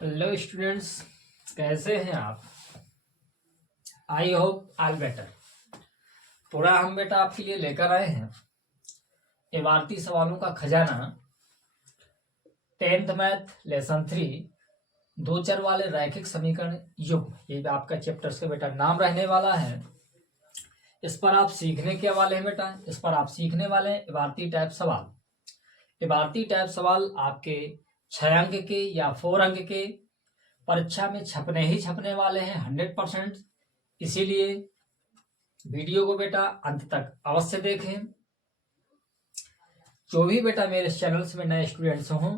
Hello students, कैसे हैं आप? I hope all better. पूरा हम बेटा आपके लिए लेकर आए हैं इबारती सवालों का खजाना, 10th मैथ लेसन 3, दो चर वाले रैखिक समीकरण युग्म। ये आपका चैप्टर का बेटा नाम रहने वाला है। इस पर आप सीखने के वाले हैं बेटा, इस पर आप सीखने वाले हैं इबारती टाइप सवाल। इबारती टाइप सवाल आपके 6 अंक के या 4 अंक के परीक्षा में छपने वाले हैं 100%। इसीलिए वीडियो को बेटा अंत तक अवश्य देखें। जो भी बेटा मेरे चैनल में नए स्टूडेंट्स हों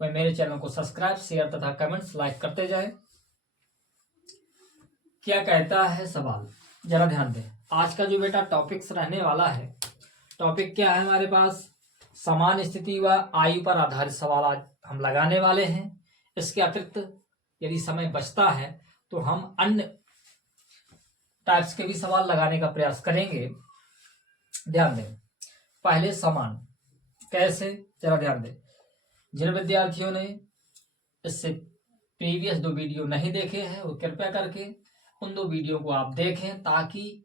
वह मेरे चैनल को सब्सक्राइब, शेयर तथा कमेंट्स लाइक करते जाएं। क्या कहता है सवाल, जरा ध्यान दें। आज का जो बेटा टॉपिक्स रहने वाला है, टॉपिक क्या है हमारे पास? समान स्थिति व आयु पर आधारित सवाल आज हम लगाने वाले हैं। इसके अतिरिक्त यदि समय बचता है तो हम अन्य टाइप्स के भी सवाल लगाने का प्रयास करेंगे। ध्यान दें। पहले समान कैसे, जरा ध्यान दें। जिन विद्यार्थियों ने इससे प्रीवियस 2 वीडियो नहीं देखे हैं वो कृपया करके उन 2 वीडियो को आप देखें ताकि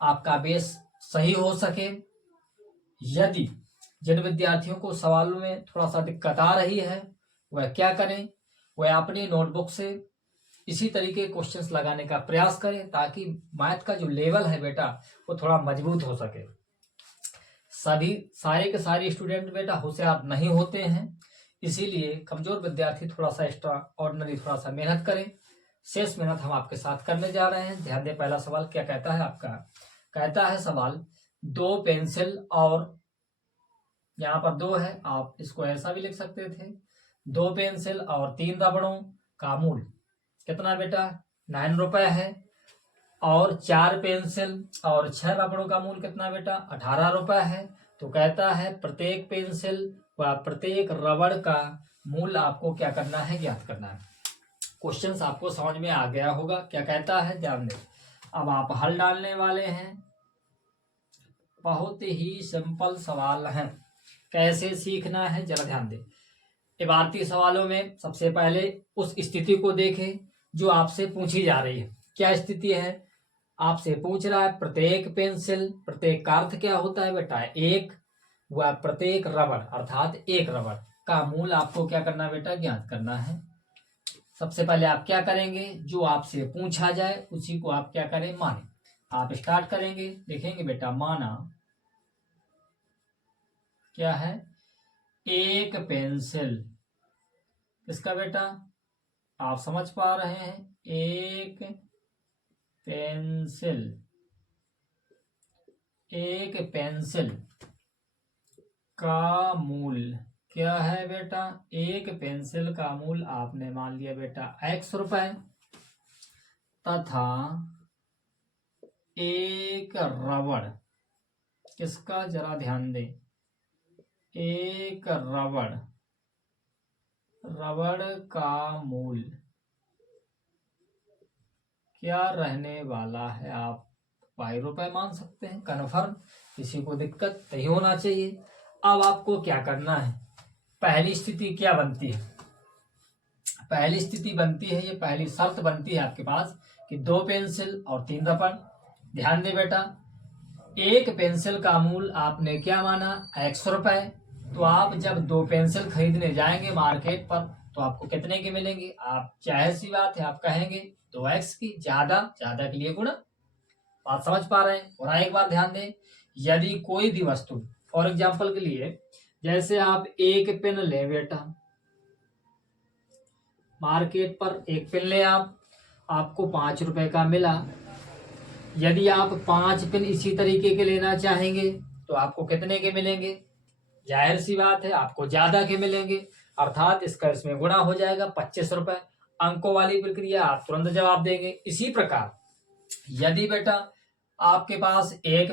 आपका बेस सही हो सके। यदि जिन विद्यार्थियों को सवालों में थोड़ा सा दिक्कत आ रही है वह क्या करें, वह अपनी नोटबुक से इसी तरीके क्वेश्चंस लगाने का प्रयास करें ताकि मैथ का जो लेवल है बेटा वो थोड़ा मजबूत हो सके। सारे के सारे स्टूडेंट बेटा होशियार नहीं होते हैं, इसीलिए कमजोर विद्यार्थी थोड़ा सा एक्स्ट्रा ऑर्डिनरी थोड़ा सा मेहनत करें। शेष मेहनत हम आपके साथ करने जा रहे हैं। ध्यान दें, पहला सवाल क्या कहता है आपका। कहता है सवाल, 2 पेंसिल और यहाँ पर 2 है, आप इसको ऐसा भी लिख सकते थे, 2 पेंसिल और 3 रबड़ों का मूल कितना बेटा? 9 रुपए है। और 4 पेंसिल और 6 रबड़ों का मूल कितना बेटा? 18 रुपए है। तो कहता है प्रत्येक पेंसिल व प्रत्येक रबड़ का मूल आपको क्या करना है, ज्ञात करना है। क्वेश्चन आपको समझ में आ गया होगा क्या कहता है, ध्यान दें। अब आप हल डालने वाले हैं। बहुत ही सिंपल सवाल है। कैसे सीखना है जरा ध्यान दें। इबारती सवालों में सबसे पहले उस स्थिति को देखें जो आपसे पूछी जा रही है। क्या स्थिति है? आपसे पूछ रहा है प्रत्येक पेंसिल, प्रत्येक का अर्थ क्या होता है बेटा? एक, व प्रत्येक रबड़ अर्थात एक रबड़ का मूल आपको क्या करना बेटा? ज्ञात करना है। सबसे पहले आप क्या करेंगे, जो आपसे पूछा जाए उसी को आप क्या करें, माने। आप स्टार्ट करेंगे, देखेंगे बेटा माना क्या है, एक पेंसिल। किसका बेटा? आप समझ पा रहे हैं, एक पेंसिल। एक पेंसिल का मूल क्या है बेटा? एक पेंसिल का मूल आपने मान लिया बेटा x रुपए, तथा एक रबड़ किसका, जरा ध्यान दें, एक रबड़ का मूल क्या रहने वाला है? आप y रुपए मान सकते हैं, कन्फर्म, किसी को दिक्कत नहीं होना चाहिए। अब आपको क्या करना है, पहली स्थिति क्या बनती है? पहली स्थिति बनती है, ये पहली शर्त बनती है आपके पास कि 2 पेंसिल और 3 रबड़। ध्यान दे बेटा, एक पेंसिल का मूल आपने क्या माना, x रुपए। तो आप जब 2 पेंसिल खरीदने जाएंगे मार्केट पर तो आपको कितने के मिलेंगे? आप जाहिर सी बात है आप कहेंगे 2x की, ज्यादा के लिए गुणा। बात समझ पा रहे हैं? और एक बार ध्यान दें, यदि कोई भी वस्तु, फॉर एग्जाम्पल के लिए जैसे आप एक पेन ले बेटा, मार्केट पर एक पेन ले आपको 5 रुपए का मिला। यदि आप 5 पेन इसी तरीके के लेना चाहेंगे तो आपको कितने के मिलेंगे? जाहिर सी बात है आपको ज्यादा के मिलेंगे, अर्थात इसका इसमें गुणा हो जाएगा 25 रुपए। अंकों वाली प्रक्रिया, आप तुरंत जवाब देंगे। इसी प्रकार यदि बेटा आपके पास एक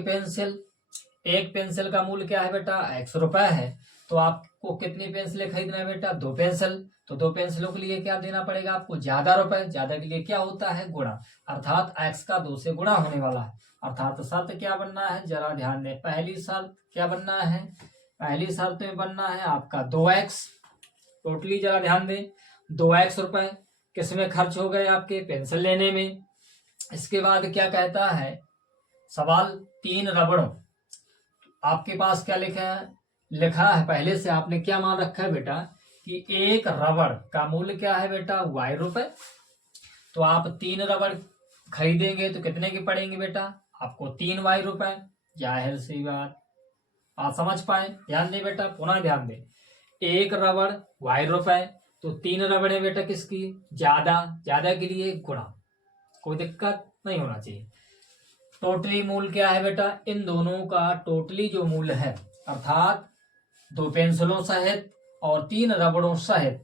पेंसिल का मूल्य क्या है बेटा? x रुपए है। तो आपको कितनी पेंसिलें खरीदना है बेटा? 2 पेंसिल। तो 2 पेंसिलों के लिए क्या देना पड़ेगा आपको? ज्यादा रुपए। ज्यादा के लिए क्या होता है? गुणा, अर्थात x का 2 से गुणा होने वाला है। अर्थात शर्त क्या बनना है, जरा ध्यान दें। पहली शर्त क्या बनना है? पहली शर्त में बनना है आपका 2x। टोटली जरा ध्यान दें, 2x रुपए किसमें खर्च हो गए आपके, पेंसिल लेने में। इसके बाद क्या कहता है सवाल, 3 रबड़ों, आपके पास क्या लिखा है पहले से आपने क्या मान रखा है बेटा कि एक रबड़ का मूल्य क्या है बेटा, y रुपए। तो आप 3 रबड़ खरीदेंगे तो कितने की पड़ेंगे बेटा, आपको 3y रुपए। जाहिर सी बात आप समझ पाए, ध्यान दे बेटा, पुनः ध्यान दे। एक रबड़ y रुपए, तो 3 रबड़े बेटा किसकी, ज्यादा, ज्यादा के लिए गुणा, कोई दिक्कत नहीं होना चाहिए। टोटली मूल्य क्या है बेटा, इन दोनों का टोटली जो मूल्य है, अर्थात 2 पेंसिलों सहित और 3 रबड़ों सहित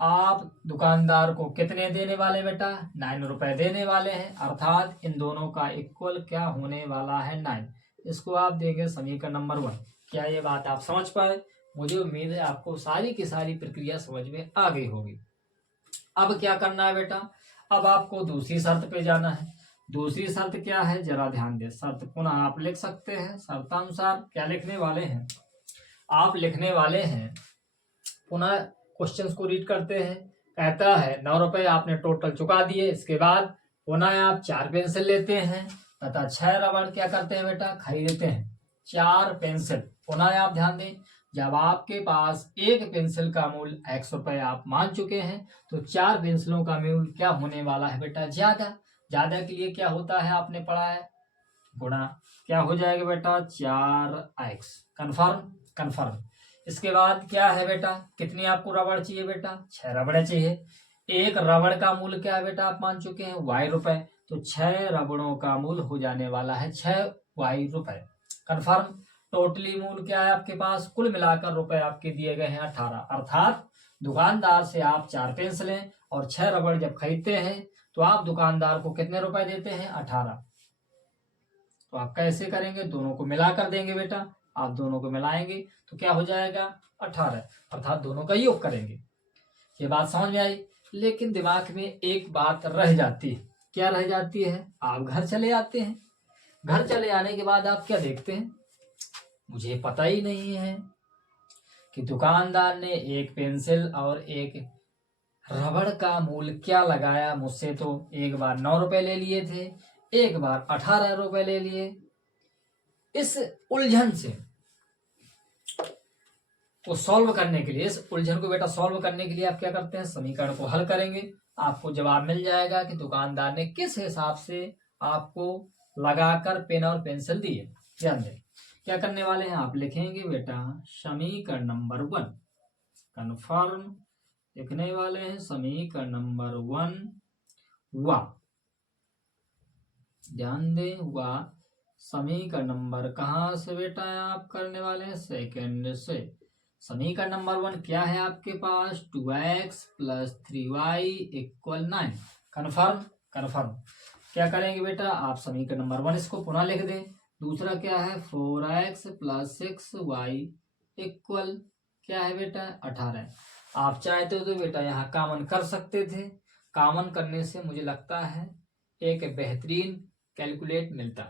आप दुकानदार को कितने देने वाले बेटा, 9 रुपए देने वाले हैं। अर्थात इन दोनों का इक्वल क्या होने वाला है, 9। इसको आप देंगे समीकरण नंबर 1। क्या ये बात आप समझ पाए? मुझे उम्मीद है आपको सारी की सारी प्रक्रिया समझ में आ गई होगी। अब क्या करना है बेटा, अब आपको दूसरी शर्त पे जाना है। दूसरी शर्त क्या है, जरा ध्यान दे। शर्त पुनः आप लिख सकते हैं। शर्तानुसार क्या लिखने वाले हैं, आप लिखने वाले हैं, पुनः क्वेश्चंस को रीड करते हैं। कहता है 9 रुपए आपने टोटल चुका दिए। इसके बाद पुनः आप 4 पेंसिल लेते हैं तथा 6 रबड़ क्या करते हैं बेटा, खरीदते हैं। 4 पेंसिल, पुनः आप ध्यान दें, जब आपके पास एक पेंसिल का मूल्य x रुपए आप मान चुके हैं तो 4 पेंसिलों का मूल्य क्या होने वाला है बेटा, ज्यादा। ज्यादा के लिए क्या होता है आपने पढ़ा है, गुणा। क्या हो जाएगा बेटा, 4x। Confirm, confirm. इसके बाद क्या है बेटा, कितनी आपको रबड़ चाहिए बेटा, 6 रबड़े चाहिए। एक रबड़ का मूल्य क्या है बेटा, आप मान चुके हैं y रुपए, तो 6 रबड़ों का मूल्य हो जाने वाला है 6y रुपए। कन्फर्म। टोटली मूल्य क्या है आपके पास, कुल मिलाकर रुपए आपके दिए गए हैं 18। अर्थात दुकानदार से आप 4 पेंसिलें और 6 रबड़ जब खरीदते हैं तो आप दुकानदार को कितने रुपए देते हैं, 18। तो आप कैसे करेंगे, दोनों को मिलाकर देंगे बेटा। आप दोनों को मिलाएंगे तो क्या हो जाएगा, 18। अर्थात दोनों का योग करेंगे। ये बात समझ में आई। लेकिन दिमाग में एक बात रह जाती है। क्या रह जाती है, आप घर चले आते हैं। घर चले आने के बाद आप क्या देखते हैं, मुझे पता ही नहीं है कि दुकानदार ने एक पेंसिल और एक रबड़ का मूल्य क्या लगाया। मुझसे तो एक बार 9 रुपए ले लिए थे, एक बार 18 रुपए ले लिए। इस उलझन से को सॉल्व करने के लिए, इस उलझन को बेटा सॉल्व करने के लिए आप क्या करते हैं, समीकरण को हल करेंगे। आपको जवाब मिल जाएगा कि दुकानदार ने किस हिसाब से आपको लगाकर पेन और पेंसिल दिए। ध्यान दें, क्या करने वाले हैं, आप लिखेंगे बेटा समीकरण नंबर 1। कन्फर्म लिखने वाले हैं समीकरण नंबर 1 वा, ध्यान दें, वा समीकरण नंबर कहाँ से बेटा आप करने वाले हैं, सेकंड से। समीकरण नंबर 1 क्या है आपके पास, 2x + 3y = 9। Confirm, confirm. क्या करेंगे बेटा, आप समीकरण नंबर 1 इसको पुनः लिख दें। दूसरा क्या है, 4x + 6y = क्या है बेटा, 18। आप चाहते हो तो बेटा यहाँ कॉमन कर सकते थे। कॉमन करने से मुझे लगता है एक बेहतरीन कैलकुलेट मिलता,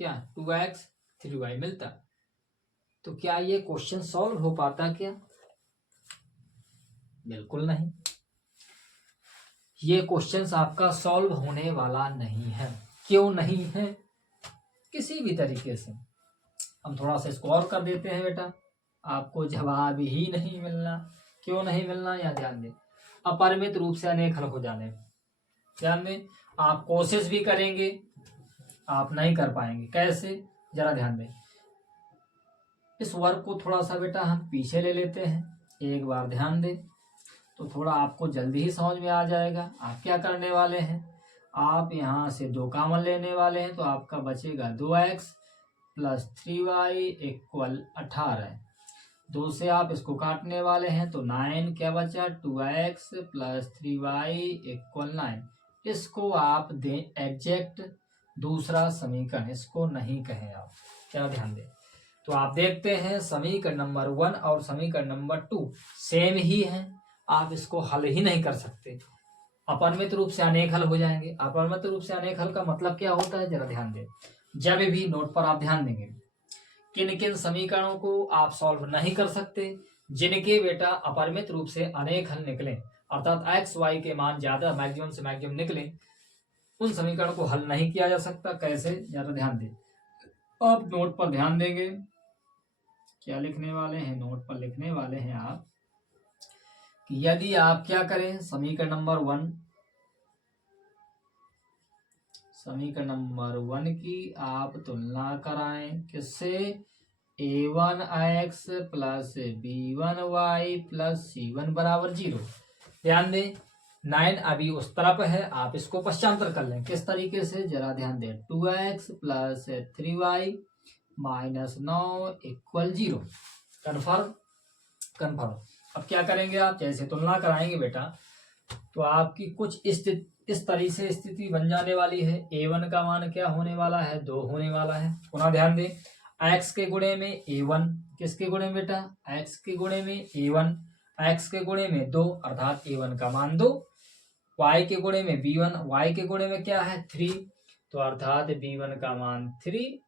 क्या 2x 3y मिलता। तो क्या ये क्वेश्चन सॉल्व हो पाता क्या, बिल्कुल नहीं। ये क्वेश्चन आपका सॉल्व होने वाला नहीं है। क्यों नहीं है, किसी भी तरीके से हम थोड़ा सा इसको और कर देते हैं बेटा, आपको जवाब ही नहीं मिलना। क्यों नहीं मिलना, या ध्यान दें, अपरिमित रूप से अनेक हल हो जाने। ध्यान दें, आप कोशिश भी करेंगे, आप नहीं कर पाएंगे। कैसे, जरा ध्यान दें। इस वर्ग को थोड़ा सा बेटा हम पीछे ले लेते हैं, एक बार ध्यान दें तो थोड़ा आपको जल्दी ही समझ में आ जाएगा। आप क्या करने वाले हैं, आप यहाँ से 2 कॉमन लेने वाले हैं, तो आपका बचेगा 2x + 3y = 18। 2 से आप इसको काटने वाले हैं तो 9 क्या बचा, 2x + 3y = 9। इसको आप दें एग्जैक्ट दूसरा समीकरण, इसको नहीं कहें आप। क्या ध्यान दें, तो आप देखते हैं समीकरण नंबर 1 और समीकरण नंबर 2 सेम ही हैं। आप इसको हल ही नहीं कर सकते, अपरिमित रूप से अनेक हल हो जाएंगे। अपरिमित रूप से अनेक हल का मतलब क्या होता है, जरा ध्यान दें। जब भी नोट पर आप ध्यान देंगे, किन किन समीकरणों को आप सॉल्व नहीं कर सकते, जिनके बेटा अपरिमित रूप से अनेक हल निकले, अर्थात एक्स वाई के मान ज्यादा मैक्सिमम से मैक्सिमम निकले, उन समीकरण को हल नहीं किया जा सकता। कैसे, ज्यादा ध्यान दें। आप नोट पर ध्यान देंगे, क्या लिखने वाले हैं, नोट पर लिखने वाले हैं आप कि यदि आप क्या करें, समीकरण नंबर 1 की आप तुलना कराएं किससे, a1x plus b1y plus c1 बराबर 0। ध्यान दें 9 अभी उस तरफ है, आप इसको पश्चांतर कर लें। किस तरीके से, जरा ध्यान दें। 2x plus 3y minus 9 equal 0। Confirm. अब क्या करेंगे आप, जैसे तुलना कराएंगे बेटा तो आपकी कुछ इस तरीके से स्थिति बन जाने वाली है। a1 का मान क्या होने वाला है, 2 होने वाला है। पुनः ध्यान दें, x के गुणे में a1, किसके गुणे में बेटा, x के गुणे में a1, x के गुणे में 2 अर्थात a1 का मान 2, y के गुणे में b1, y के गुणे में क्या है 3, तो अर्थात b1 का मान 3,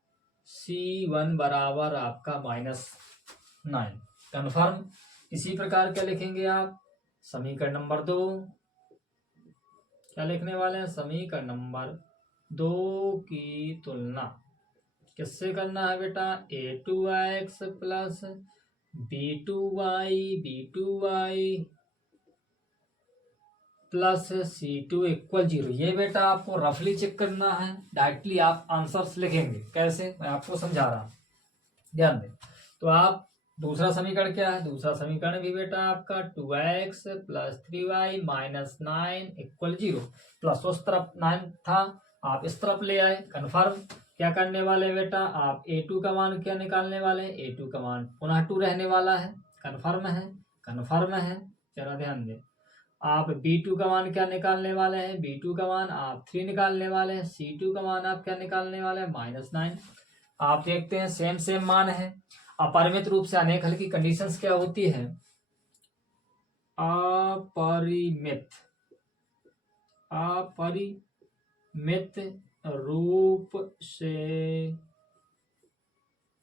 c1 बराबर आपका -9। कन्फर्म। इसी प्रकार क्या लिखेंगे आप, समीकरण नंबर 2, क्या लिखने वाले हैं, समीकरण नंबर 2 की तुलना किससे करना है बेटा, a2x plus b2y plus c2 equal 0। ये बेटा आपको रफली चेक करना है, डायरेक्टली आप आंसर्स लिखेंगे। कैसे, मैं आपको समझा रहा हूं, ध्यान दें। तो आप दूसरा समीकरण क्या है, दूसरा समीकरण भी बेटा आपका 2x plus 3y minus 9 equal 0, plus उस तरफ 9 था, आप इस तरफ ले आए। कन्फर्म। क्या करने वाले बेटा, आप a2 का मान क्या निकालने वाले, a2 का मान पुनः 2 रहने वाला है। कन्फर्म है, जरा ध्यान दें। आप b2 का मान क्या निकालने वाले हैं, b2 का मान आप 3 निकालने वाले हैं, c2 का मान आप क्या निकालने वाले हैं, -9। आप देखते हैं सेम मान है। अपरिमित रूप से अनेक हल की कंडीशंस क्या होती है, अपरिमित रूप से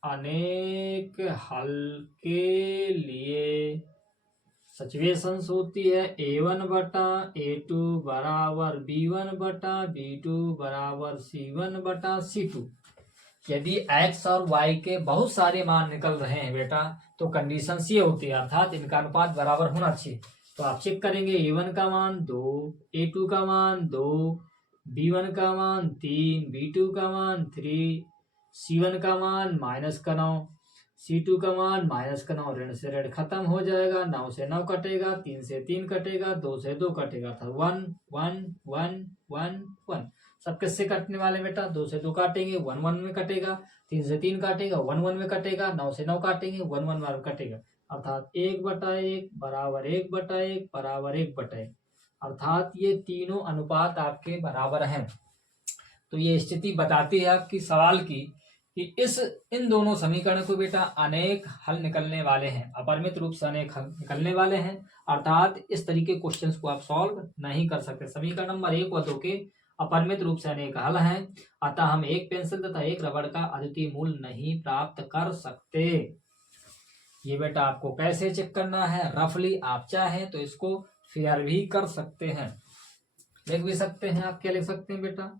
अनेक हल के लिए सिचुएशंस होती है a1 बटा a2 बराबर b1 बटा b2 बराबर c1 बटा c2। यदि x और y के बहुत सारे मान निकल रहे हैं बेटा तो कंडीशंस ये होती है, अर्थात इनका अनुपात बराबर होना चाहिए। तो आप चेक करेंगे, a1 का मान 2, a2 का मान 2, b1 का मान 3, b2 का मान 3, c1 का मान -9, c2 का मान -9। ऋण से ऋण खत्म हो जाएगा, 9 से 9 कटेगा, 3 से 3 कटेगा, 2 से 2 कटेगा, अर्थात 1 1 1 1 1। सब किससे कटने वाले बेटा, 2 से 2 काटेंगे 1 1 में कटेगा, 3 से 3 काटेगा 1 1 में कटेगा, 9 से 9 काटेंगे 1 1 में कटेगा, अर्थात 1/1 बराबर 1/1 बराबर 1/1, अर्थात ये तीनों अनुपात आपके बराबर हैं। तो ये स्थिति बताती है आपकी सवाल की कि इन दोनों समीकरण को बेटा अनेक हल निकलने वाले हैं, अपरिमित रूप से अनेक हल निकलने वाले हैं, अर्थात इस तरीके क्वेश्चंस को आप सॉल्व नहीं कर सकते। समीकरण नंबर 1 व 2 के अपरिमित रूप से अनेक हल हैं, अतः हम एक पेंसिल तथा एक रबड़ का अद्वितीय मूल नहीं प्राप्त कर सकते। ये बेटा आपको कैसे चेक करना है, रफली आप चाहें तो इसको फेयर भी कर सकते हैं, लिख भी सकते हैं। आप क्या लिख सकते हैं बेटा,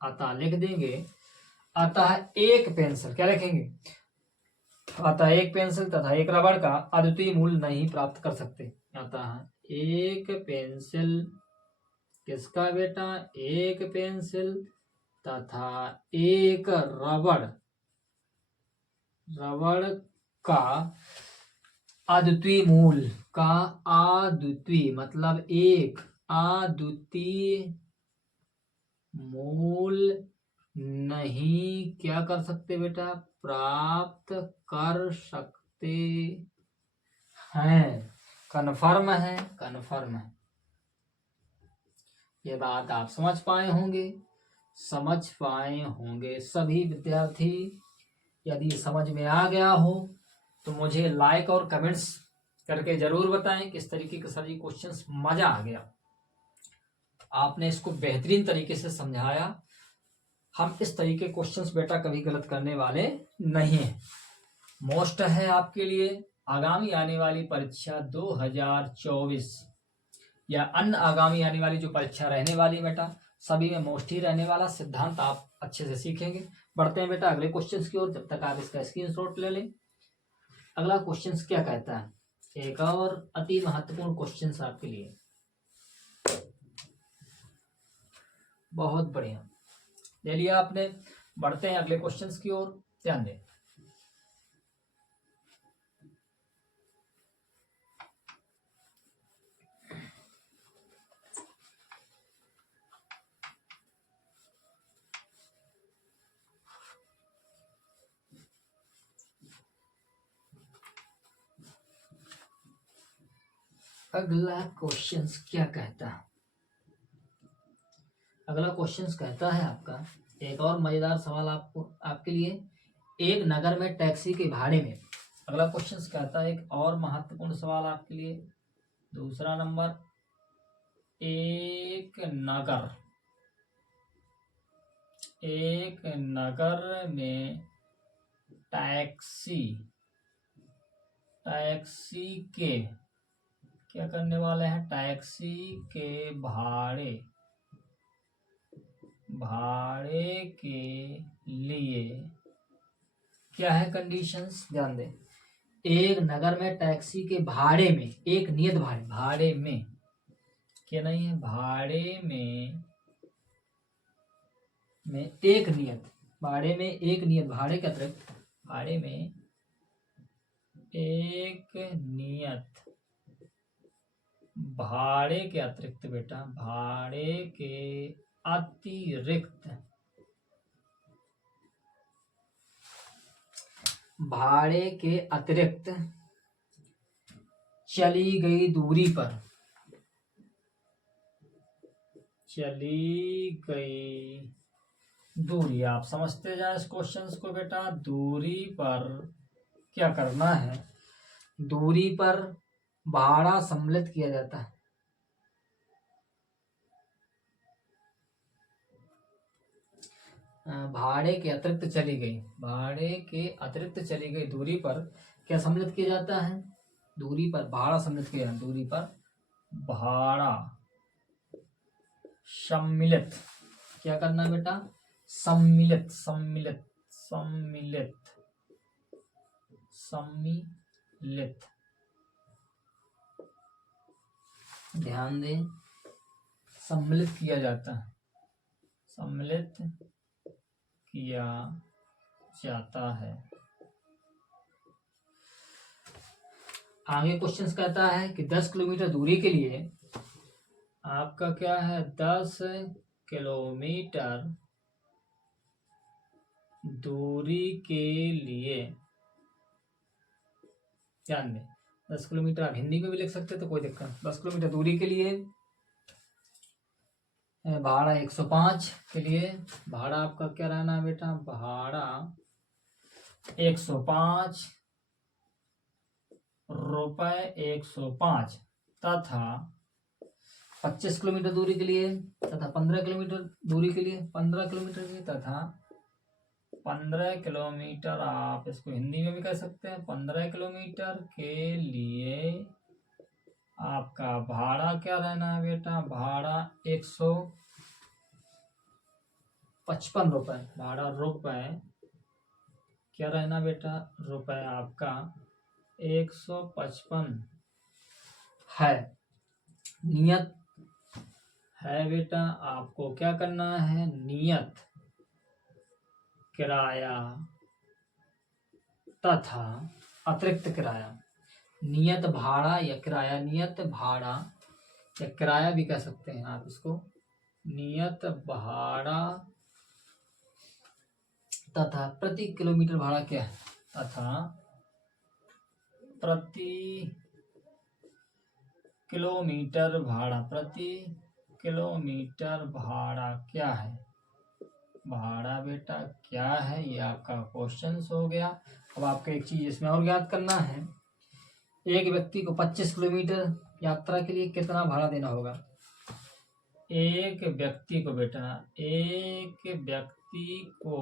अतः लिख देंगे, अतः एक पेंसिल, क्या लिखेंगे, अतः एक पेंसिल तथा एक रबड़ का अद्वितीय मूल नहीं प्राप्त कर सकते। अतः एक पेंसिल, किसका बेटा, एक पेंसिल तथा एक रबड़ का अद्वितीय मूल का, अद्वितीय मतलब एक, अद्वितीय मूल नहीं क्या कर सकते बेटा, प्राप्त कर सकते हैं। कन्फर्म है। ये बात आप समझ पाए होंगे सभी विद्यार्थी। यदि समझ में आ गया हो तो मुझे लाइक और कमेंट्स करके जरूर बताएं किस तरीके के सभी क्वेश्चंस मजा आ गया, आपने इसको बेहतरीन तरीके से समझाया। हम इस तरीके क्वेश्चंस बेटा कभी गलत करने वाले नहीं हैं। मोस्ट है आपके लिए आगामी आने वाली परीक्षा 2024 या अन्य आगामी आने वाली जो परीक्षा रहने वाली है बेटा, सभी में मोस्ट ही रहने वाला सिद्धांत आप अच्छे से सीखेंगे। बढ़ते हैं बेटा अगले क्वेश्चन की ओर, जब तक आप इसका स्क्रीनशॉट ले लें। अगला क्वेश्चन क्या कहता है, एक और अति महत्वपूर्ण क्वेश्चन आपके लिए। बहुत बढ़िया, ले लिया आपने। बढ़ते हैं अगले क्वेश्चन की ओर, ध्यान दें। अगला क्वेश्चन क्या कहता है, अगला क्वेश्चन कहता है आपका, एक और मजेदार सवाल आपको आपके लिए, एक नगर में टैक्सी के भाड़े में। अगला क्वेश्चन कहता है, एक और महत्वपूर्ण सवाल आपके लिए, दूसरा नंबर, एक नगर में टैक्सी के क्या करने वाले हैं, टैक्सी के भाड़े के लिए क्या है कंडीशंस, ध्यान दें। एक नगर में टैक्सी के भाड़े में, एक नियत भाड़े में क्या नहीं है, भाड़े में एक नियत भाड़े में एक नियत भाड़े के अतिरिक्त, भाड़े में एक नियत भाड़े के अतिरिक्त बेटा, भाड़े के अतिरिक्त चली गई दूरी, आप समझते जाए इस क्वेश्चन को बेटा। दूरी पर क्या करना है, दूरी पर भाड़ा सम्मिलित किया जाता है। भाड़े के अतिरिक्त चली गई दूरी पर क्या सम्मिलित किया जाता है, दूरी पर भाड़ा सम्मिलित किया जाता है, दूरी पर भाड़ा सम्मिलित क्या करना बेटा, सम्मिलित ध्यान दें, सम्मिलित किया जाता है, आगे क्वेश्चन कहता है कि 10 किलोमीटर दूरी के लिए आपका क्या है, 10 किलोमीटर दूरी के लिए, ध्यान दें, 10 किलोमीटर आप हिंदी में भी लिख सकते तो कोई दिक्कत नहीं। 10 किलोमीटर दूरी के लिए भाड़ा 105 के लिए, भाड़ा आपका क्या रहना है बेटा, भाड़ा 105 रुपए 105 तथा 25 किलोमीटर दूरी के लिए तथा 15 किलोमीटर दूरी के लिए 15 किलोमीटर की तथा 15 किलोमीटर, आप इसको हिंदी में भी कह सकते हैं, 15 किलोमीटर के लिए आपका भाड़ा क्या रहना है बेटा, भाड़ा 155 रुपए, भाड़ा रुपए क्या रहना बेटा, रुपए आपका 155 है। नियत है बेटा, आपको क्या करना है, नियत किराया तथा अतिरिक्त किराया, नियत भाड़ा या किराया, नियत भाड़ा या किराया भी कह सकते हैं आप इसको, नियत भाड़ा तथा प्रति किलोमीटर भाड़ा क्या है, तथा प्रति किलोमीटर भाड़ा क्या है, भाड़ा बेटा क्या है, ये आपका क्वेश्चन हो गया। अब आपको एक चीज इसमें और याद करना है, एक व्यक्ति को 25 किलोमीटर यात्रा के लिए कितना भाड़ा देना होगा, एक व्यक्ति को बेटा, एक व्यक्ति को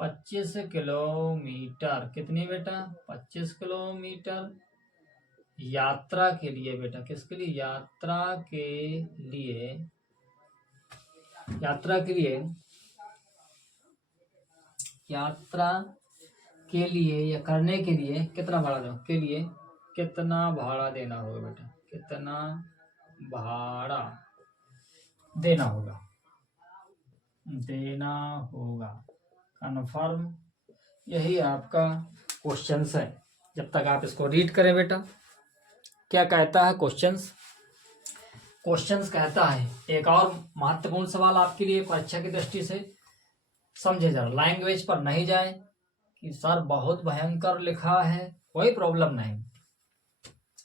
25 किलोमीटर, कितनी बेटा 25 किलोमीटर यात्रा के लिए बेटा, किसके लिए, यात्रा के लिए, यात्रा के लिए, यात्रा के लिए या करने के लिए कितना भाड़ा दो, के लिए कितना भाड़ा देना होगा बेटा, कितना भाड़ा देना होगा, देना होगा, कन्फर्म। यही आपका क्वेश्चंस है। जब तक आप इसको रीड करें बेटा, क्या कहता है क्वेश्चंस, क्वेश्चंस कहता है एक और महत्वपूर्ण सवाल आपके लिए परीक्षा की दृष्टि से, समझे जरा, लैंग्वेज पर नहीं जाए कि सर बहुत भयंकर लिखा है, कोई प्रॉब्लम नहीं,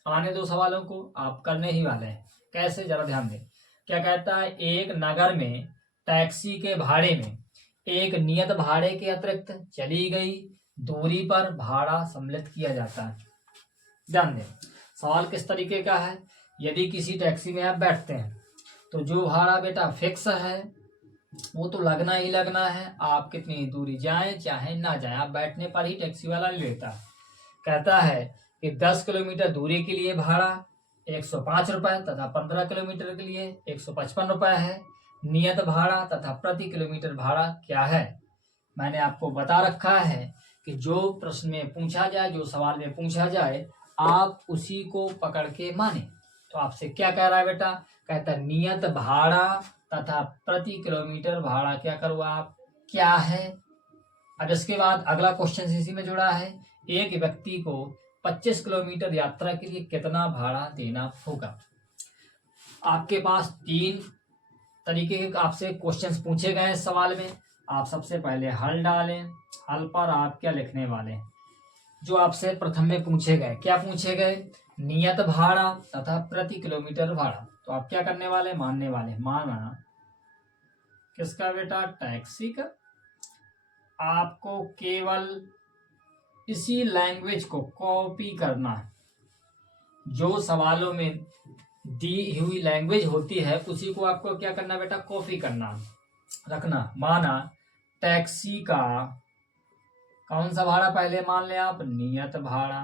आने दो सवालों को, आप करने ही वाले हैं। कैसे, जरा ध्यान दें। क्या कहता है, एक नगर में टैक्सी के भाड़े में एक नियत भाड़े के अतिरिक्त चली गई दूरी पर भाड़ा सम्मिलित किया जाता है। ध्यान दें, सवाल किस तरीके का है। यदि किसी टैक्सी में आप बैठते हैं तो जो भाड़ा बेटा फिक्स है वो तो लगना ही लगना है, आप कितनी दूरी जाएं चाहे ना जाएं, आप बैठने पर ही टैक्सी वाला लेता है। कहता है कि 10 किलोमीटर दूरी के लिए भाड़ा 105 रुपये तथा 15 किलोमीटर के लिए 155 रुपये है। नियत भाड़ा तथा प्रति किलोमीटर भाड़ा क्या है। मैंने आपको बता रखा है कि जो प्रश्न में पूछा जाए, जो सवाल में पूछा जाए, आप उसी को पकड़ के माने। तो आपसे क्या कह रहा है बेटा, कहता है नियत भाड़ा तथा प्रति किलोमीटर भाड़ा क्या करो आप, क्या है। अब इसके बाद अगला क्वेश्चन इसी में जुड़ा है, एक व्यक्ति को 25 किलोमीटर यात्रा के लिए कितना भाड़ा देना होगा। आपके पास 3 तरीके के आपसे क्वेश्चंस पूछे गए हैं सवाल में। आप सबसे पहले हल डालें, हल पर आप क्या लिखने वाले हैं। जो आपसे प्रथम में पूछे गए, क्या पूछे गए, नियत भाड़ा तथा प्रति किलोमीटर भाड़ा। तो आप क्या करने वाले, मानने वाले, माना किसका बेटा, टैक्सी का। आपको केवल इसी लैंग्वेज को कॉपी करना है, जो सवालों में दी हुई लैंग्वेज होती है उसी को आपको क्या करना बेटा, कॉपी करना, रखना। माना टैक्सी का कौन सा भाड़ा पहले मान लें आप, नियत भाड़ा।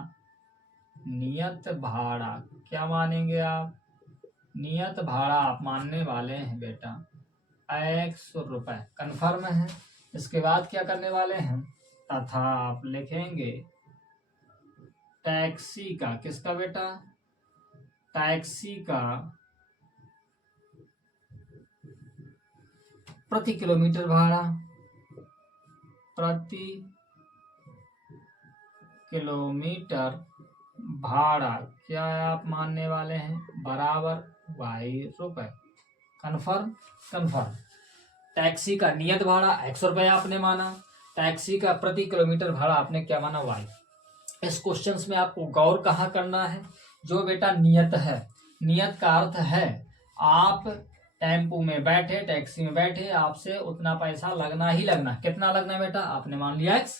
नियत भाड़ा क्या मानेंगे आप, नियत भाड़ा आप मानने वाले हैं बेटा 100 रुपये, कन्फर्म है। इसके बाद क्या करने वाले हैं, तथा आप लिखेंगे टैक्सी का, किसका बेटा, टैक्सी का प्रति किलोमीटर भाड़ा, प्रति किलोमीटर भाड़ा क्या आप मानने वाले हैं, बराबर 22 रुपये, कन्फर्म। कन्फर्म। टैक्सी का नियत भाड़ा 100 रुपये आपने माना, टैक्सी का प्रति किलोमीटर भाड़ा आपने क्या माना, वाई। इस क्वेश्चंस में आपको गौर कहाँ करना है, जो बेटा नियत है, नियत का अर्थ है आप टेम्पो में बैठे, टैक्सी में बैठे, आपसे उतना पैसा लगना ही लगना। कितना लगना बेटा, आपने मान लिया x।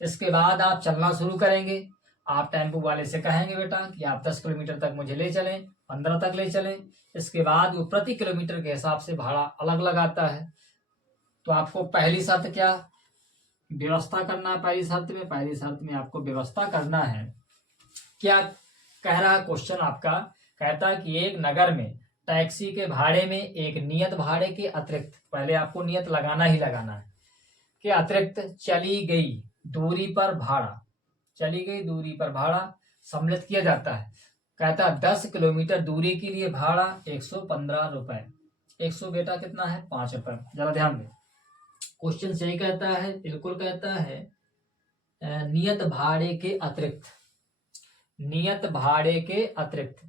इसके बाद आप चलना शुरू करेंगे, आप टेम्पो वाले से कहेंगे बेटा कि आप 10 किलोमीटर तक मुझे ले चलें, 15 तक ले चलें। इसके बाद वो प्रति किलोमीटर के हिसाब से भाड़ा अलग लगाता है। तो आपको पहली शर्त क्या व्यवस्था करना है, पहली शर्त में आपको व्यवस्था करना है। क्या कह रहा है क्वेश्चन आपका, कहता है कि एक नगर में टैक्सी के भाड़े में एक नियत भाड़े के अतिरिक्त, पहले आपको नियत लगाना ही लगाना है, के अतिरिक्त चली गई दूरी पर भाड़ा, चली गई दूरी पर भाड़ा सम्मिलित किया जाता है। कहता है 10 किलोमीटर दूरी के लिए भाड़ा 115 रुपये। 100 बेटा कितना है, 5 रुपये। जरा ध्यान दें, क्वेश्चन सही कहता है, बिल्कुल कहता है नियत भाड़े के अतिरिक्त, नियत भाड़े के अतिरिक्त।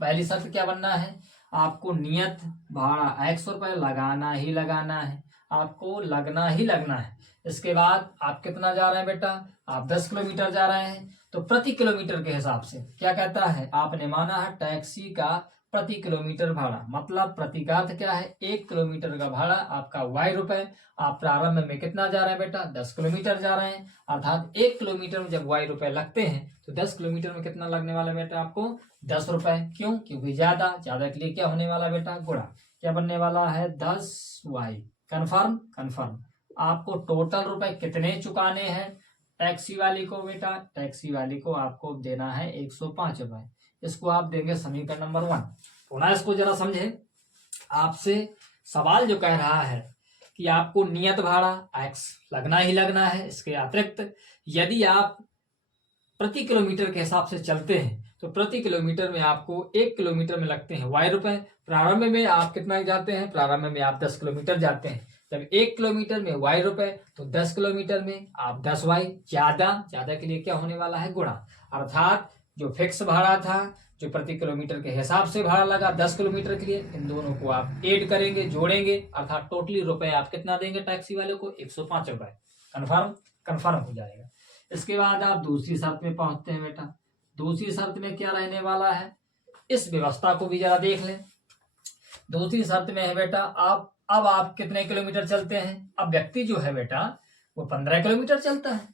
पहली शर्त क्या बनना है, आपको नियत भाड़ा 100 रुपये लगाना ही लगाना है, आपको लगना ही लगना है। इसके बाद आप कितना जा रहे हैं बेटा, आप 10 किलोमीटर जा रहे हैं, तो प्रति किलोमीटर के हिसाब से क्या कहता है, आपने माना है टैक्सी का प्रति किलोमीटर भाड़ा, मतलब प्रति का अर्थ क्या है, 1 किलोमीटर का भाड़ा आपका y रुपए। आप प्रारंभ में कितना जा रहे हैं बेटा, 10 किलोमीटर जा रहे हैं, अर्थात 1 किलोमीटर में जब y रुपए लगते हैं तो 10 किलोमीटर में कितना लगने वाला बेटा आपको, 10 रुपए। क्यों, क्योंकि ज्यादा के लिए क्या होने वाला बेटा, गुणा, क्या बनने वाला है 10y। कन्फर्म। कन्फर्म। आपको टोटल रुपए कितने चुकाने हैं टैक्सी वाली को बेटा? टैक्सी वाली को आपको देना है 105 रुपए। इसको आप देंगे समीकरण नंबर 1। पुनः इसको जरा समझे। आपसे सवाल जो कह रहा है कि आपको नियत भाड़ा x लगना ही लगना है। इसके अतिरिक्त यदि आप प्रति किलोमीटर के हिसाब से चलते हैं तो प्रति किलोमीटर में आपको 1 किलोमीटर में लगते हैं y रुपए। प्रारंभ में आप कितना जाते हैं? प्रारंभ में आप 10 किलोमीटर जाते हैं। जब 1 किलोमीटर में y रुपए तो 10 किलोमीटर में आप 10y। ज्यादा के लिए क्या होने वाला है? गुणा। अर्थात जो फिक्स भाड़ा था, जो प्रति किलोमीटर के हिसाब से भाड़ा लगा 10 किलोमीटर के लिए, इन दोनों को आप ऐड करेंगे, जोड़ेंगे, अर्थात टोटली रुपए आप कितना देंगे टैक्सी वाले को? 105 रुपए। कन्फर्म हो जाएगा। इसके बाद आप दूसरी शर्त में पहुंचते हैं बेटा। दूसरी शर्त में क्या रहने वाला है? इस व्यवस्था को भी जरा देख लें। दूसरी शर्त में है बेटा अब आप कितने किलोमीटर चलते हैं? अब व्यक्ति जो है बेटा वो 15 किलोमीटर चलता है।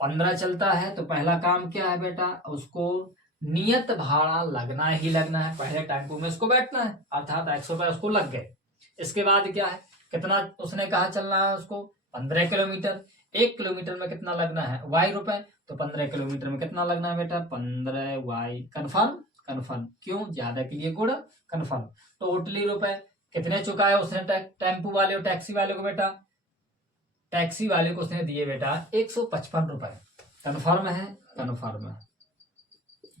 15 चलता है तो पहला काम क्या है बेटा? उसको नियत भाड़ा लगना ही लगना है। पहले टेम्पो में उसको बैठना है, अर्थात 100 रुपए उसको लग गए। इसके बाद क्या है? कितना उसने कहा चलना है उसको? 15 किलोमीटर। 1 किलोमीटर में कितना लगना है? y रुपए। तो 15 किलोमीटर में कितना लगना है बेटा? 15y। कन्फर्म। क्यों? ज्यादा के लिए गुणा। कन्फर्म। टोटली रुपए कितने चुकाए उसने टेम्पू वाले और टैक्सी वाले को बेटा? टैक्सी वाले को उसने दिए बेटा 155 रुपए। कन्फर्म है।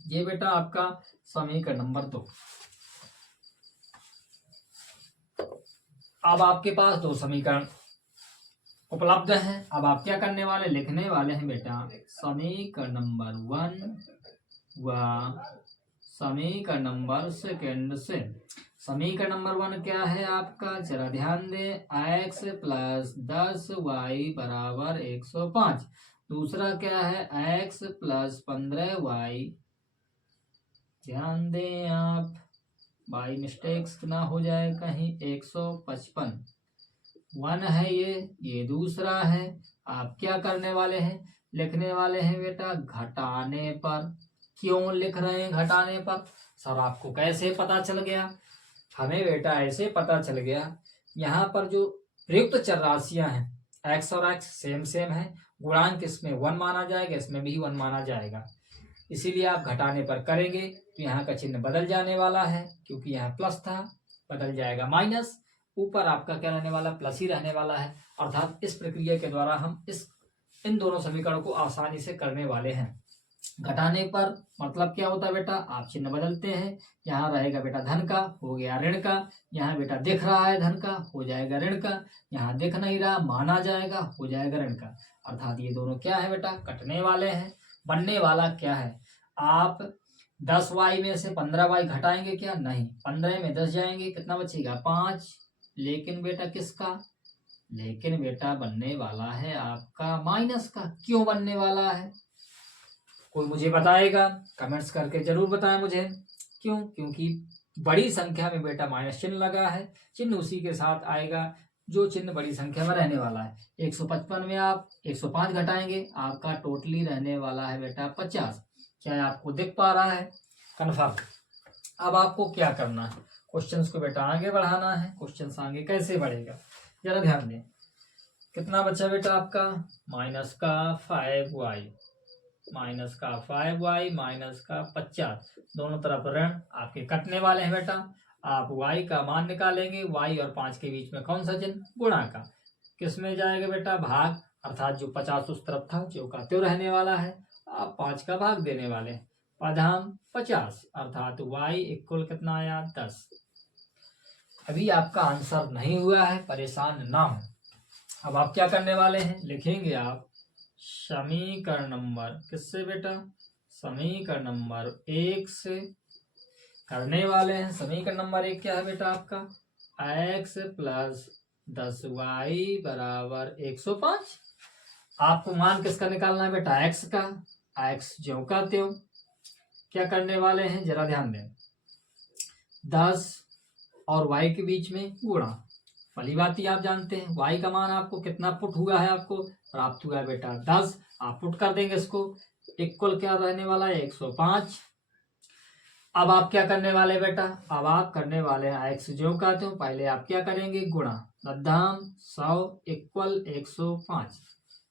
ये बेटा आपका समीकरण नंबर 2। अब आपके पास 2 समीकरण उपलब्ध हैं। अब आप क्या करने वाले? लिखने वाले हैं बेटा समीकरण नंबर 1 व समीकरण नंबर 2 से। समीकरण नंबर 1 क्या है आपका? जरा ध्यान दें। x प्लस 10y बराबर 105। दूसरा क्या है? x plus 15y। ध्यान दें आप, बाई मिस्टेक्स ना हो जाए कहीं। 155 1 है ये दूसरा है। आप क्या करने वाले हैं? लिखने वाले हैं बेटा घटाने पर। क्यों लिख रहे हैं घटाने पर? सर आपको कैसे पता चल गया? हमें बेटा ऐसे पता चल गया, यहाँ पर जो प्रयुक्त चर राशियां हैं x और x सेम है। गुणांक इसमें 1 माना जाएगा, इसमें भी 1 माना जाएगा। इसीलिए आप घटाने पर करेंगे तो यहाँ का चिन्ह बदल जाने वाला है, क्योंकि यहाँ प्लस था, बदल जाएगा माइनस। ऊपर आपका क्या रहने वाला? प्लस ही रहने वाला है। अर्थात इस प्रक्रिया के द्वारा हम इन दोनों समीकरणों को आसानी से करने वाले हैं। घटाने पर मतलब क्या होता है बेटा? आप चिन्ह बदलते हैं। यहाँ रहेगा बेटा धन का, हो गया ऋण का। यहाँ बेटा दिख रहा है धन का, हो जाएगा ऋण का। यहाँ दिख नहीं रहा, माना जाएगा, हो जाएगा ऋण का। अर्थात ये दोनों क्या है बेटा? कटने वाले हैं। बनने वाला क्या है? आप 10y में से 15y घटाएंगे क्या? नहीं। 15 में 10 जाएंगे, कितना बचेगा? 5। लेकिन बेटा किसका? लेकिन बेटा बनने वाला है आपका माइनस का। क्यों बनने वाला है? कोई मुझे बताएगा? कमेंट्स करके जरूर बताएं मुझे। क्यों? क्योंकि बड़ी संख्या में बेटा माइनस चिन्ह लगा है। चिन्ह उसी के साथ आएगा जो चिन्ह बड़ी संख्या में रहने वाला है। 155 में आप 105 घटाएंगे, आपका टोटली रहने वाला है बेटा 50। क्या आपको दिख पा रहा है? कन्फर्म। अब आपको क्या करना है? क्वेश्चंस को बेटा आगे बढ़ाना है। क्वेश्चंस आगे कैसे बढ़ेगा जरा ध्यान दें। कितना बचा बेटा आपका? माइनस का 5y माइनस का 5y माइनस का 50। दोनों तरफ ऋण आपके कटने वाले हैं बेटा। आप y का मान निकालेंगे। y और 5 के बीच में कौन सा चिन्ह? गुणा का। किस में जाएगा बेटा? भाग। अर्थात जो 50 उस तरफ था जो का त्यों रहने वाला है, आप 5 का भाग देने वाले हैं। पधाम 50 अर्थात y इक्वल कितना आया? 10। अभी आपका आंसर नहीं हुआ है, परेशान ना हो। अब आप क्या करने वाले हैं? लिखेंगे आप समीकरण नंबर किससे बेटा? समीकरण नंबर 1 से करने वाले हैं। समीकरण नंबर 1 क्या है बेटा आपका? x प्लस 10y बराबर 105। आपको मान किसका निकालना है बेटा? x का। x ज्यों का त्यों। क्या करने वाले हैं जरा ध्यान दें। 10 और y के बीच में गुणा। पहली बात ही आप जानते हैं y का मान आपको कितना पुट हुआ है? आपको प्राप्त हुआ है बेटा 10। आप पुट कर देंगे इसको। इक्वल क्या रहने वाला है? 105। अब आप क्या करने वाले बेटा, अब आप करने वाले हैं एक्स जो कहते हो, पहले आप क्या करेंगे गुणा लद्दाम 100 इक्वल 105।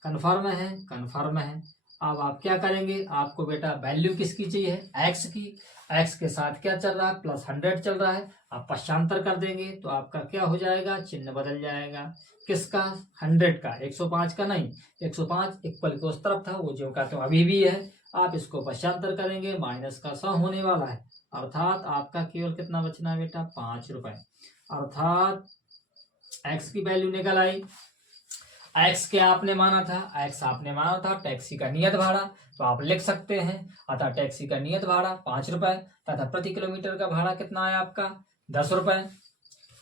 कन्फर्म है, कन्फर्म है। अब आप क्या करेंगे, आपको बेटा वैल्यू किसकी चाहिए, एक्स की। एक्स के साथ क्या चल रहा है, +100 चल रहा है। आप पश्चांतर कर देंगे तो आपका क्या हो जाएगा, चिन्ह बदल जाएगा। किसका, 100 का, 105 का नहीं। 105 इक्वल को उस तरफ था, वो जो कहते हो अभी भी है। आप इसको पश्चांतर करेंगे, माइनस का 100 होने वाला है। अर्थात आपका केवल कितना बचना है बेटा, 5 रुपए। अर्थात एक्स की वैल्यू निकल आई। एक्स क्या आपने माना था, एक्स आपने माना था टैक्सी का नियत भाड़ा, तो आप लिख सकते हैं। अतः टैक्सी का नियत भाड़ा 5 रुपए तथा प्रति किलोमीटर का भाड़ा कितना है आपका, 10 रुपए।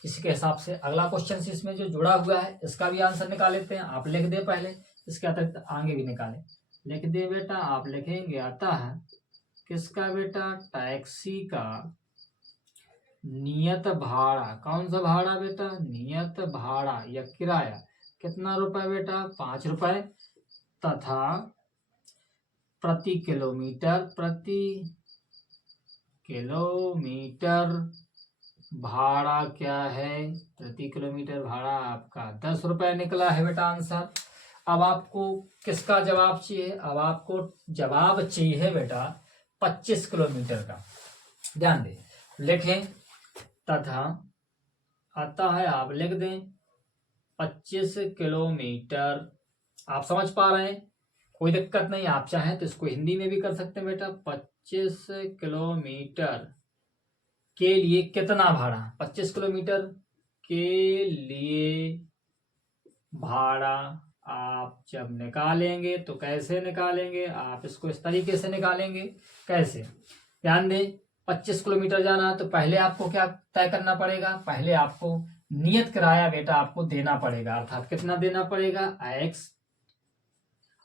इसके हिसाब से अगला क्वेश्चन इसमें जो जुड़ा हुआ है इसका भी आंसर निकाल लेते हैं। आप लिख दे पहले, इसके अतिरिक्त आगे भी निकालें। लिख दे बेटा, आप लिखेंगे अतः किसका बेटा, टैक्सी का नियत भाड़ा। कौन सा भाड़ा बेटा, नियत भाड़ा या किराया कितना रुपए बेटा, 5 रुपए तथा प्रति किलोमीटर भाड़ा क्या है, प्रति किलोमीटर भाड़ा आपका 10 रुपए निकला है बेटा आंसर। अब आपको किसका जवाब चाहिए, अब आपको जवाब चाहिए बेटा 25 किलोमीटर का। ध्यान दें, लिखें तथा अतः है, आप लिख दें 25 किलोमीटर। आप समझ पा रहे हैं, कोई दिक्कत नहीं। आप चाहें तो इसको हिंदी में भी कर सकते हैं बेटा। 25 किलोमीटर के लिए कितना भाड़ा, 25 किलोमीटर के लिए भाड़ा आप जब निकालेंगे तो कैसे निकालेंगे, आप इसको इस तरीके से निकालेंगे। कैसे, ध्यान दें, 25 किलोमीटर जाना है तो पहले आपको क्या तय करना पड़ेगा, पहले आपको नियत किराया बेटा आपको देना पड़ेगा। अर्थात कितना देना पड़ेगा, एक्स।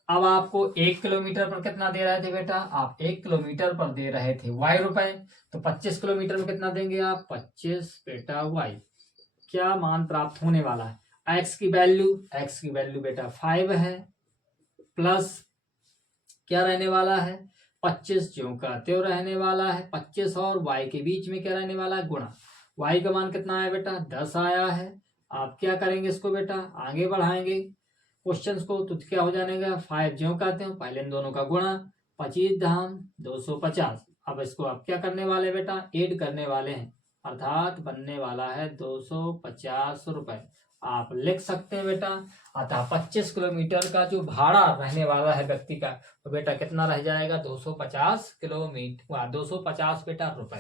अब आपको 1 किलोमीटर पर कितना दे रहे थे बेटा, आप 1 किलोमीटर पर दे रहे थे वाई रुपए, तो 25 किलोमीटर में कितना देंगे आप, 25 बेटा वाई। क्या मान प्राप्त होने वाला है, एक्स की वैल्यू बेटा 5 है, प्लस क्या रहने वाला है, 25 जो का त्यों रहने वाला है। 25 और y के बीच में क्या रहने वाला है, गुणा। y का मान कितना आया बेटा, 10 आया है। आप क्या करेंगे, इसको बेटा आगे बढ़ाएंगे क्वेश्चंस को, तो क्या हो जाएगा, 5 जो कहते हैं पहले इन दोनों का गुणा, 25 धाम 250। अब इसको आप क्या करने वाले बेटा, ऐड करने वाले हैं, अर्थात बनने वाला है 250 रुपए। आप लिख सकते हैं बेटा। अतः 25 किलोमीटर का जो भाड़ा रहने वाला है व्यक्ति का, तो बेटा कितना रह जाएगा, 250 किलोमीटर, 250 बेटा रुपए।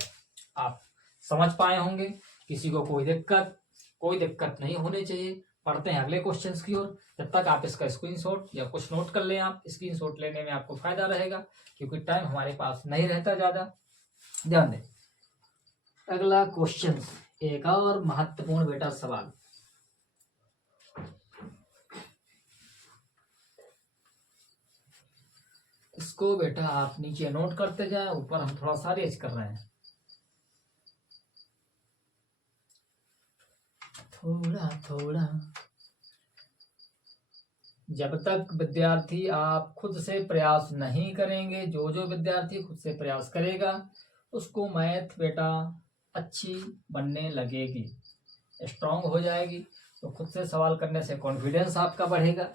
आप समझ पाए होंगे, किसी को कोई दिक्कत नहीं होनी चाहिए। पढ़ते हैं अगले क्वेश्चंस की ओर। जब तक आप इसका स्क्रीनशॉट या कुछ नोट कर लें, आप स्क्रीनशॉट लेने में आपको फायदा रहेगा, क्योंकि टाइम हमारे पास नहीं रहता ज्यादा। ध्यान दें, अगला क्वेश्चन, एक और महत्वपूर्ण बेटा सवाल। इसको बेटा आप नीचे नोट करते जाएं, ऊपर हम थोड़ा सा रेज कर रहे हैं, थोड़ा। जब तक विद्यार्थी आप खुद से प्रयास नहीं करेंगे, जो विद्यार्थी खुद से प्रयास करेगा उसको मैथ बेटा अच्छी बनने लगेगी, स्ट्रांग हो जाएगी। तो खुद से सवाल करने से कॉन्फिडेंस आपका बढ़ेगा।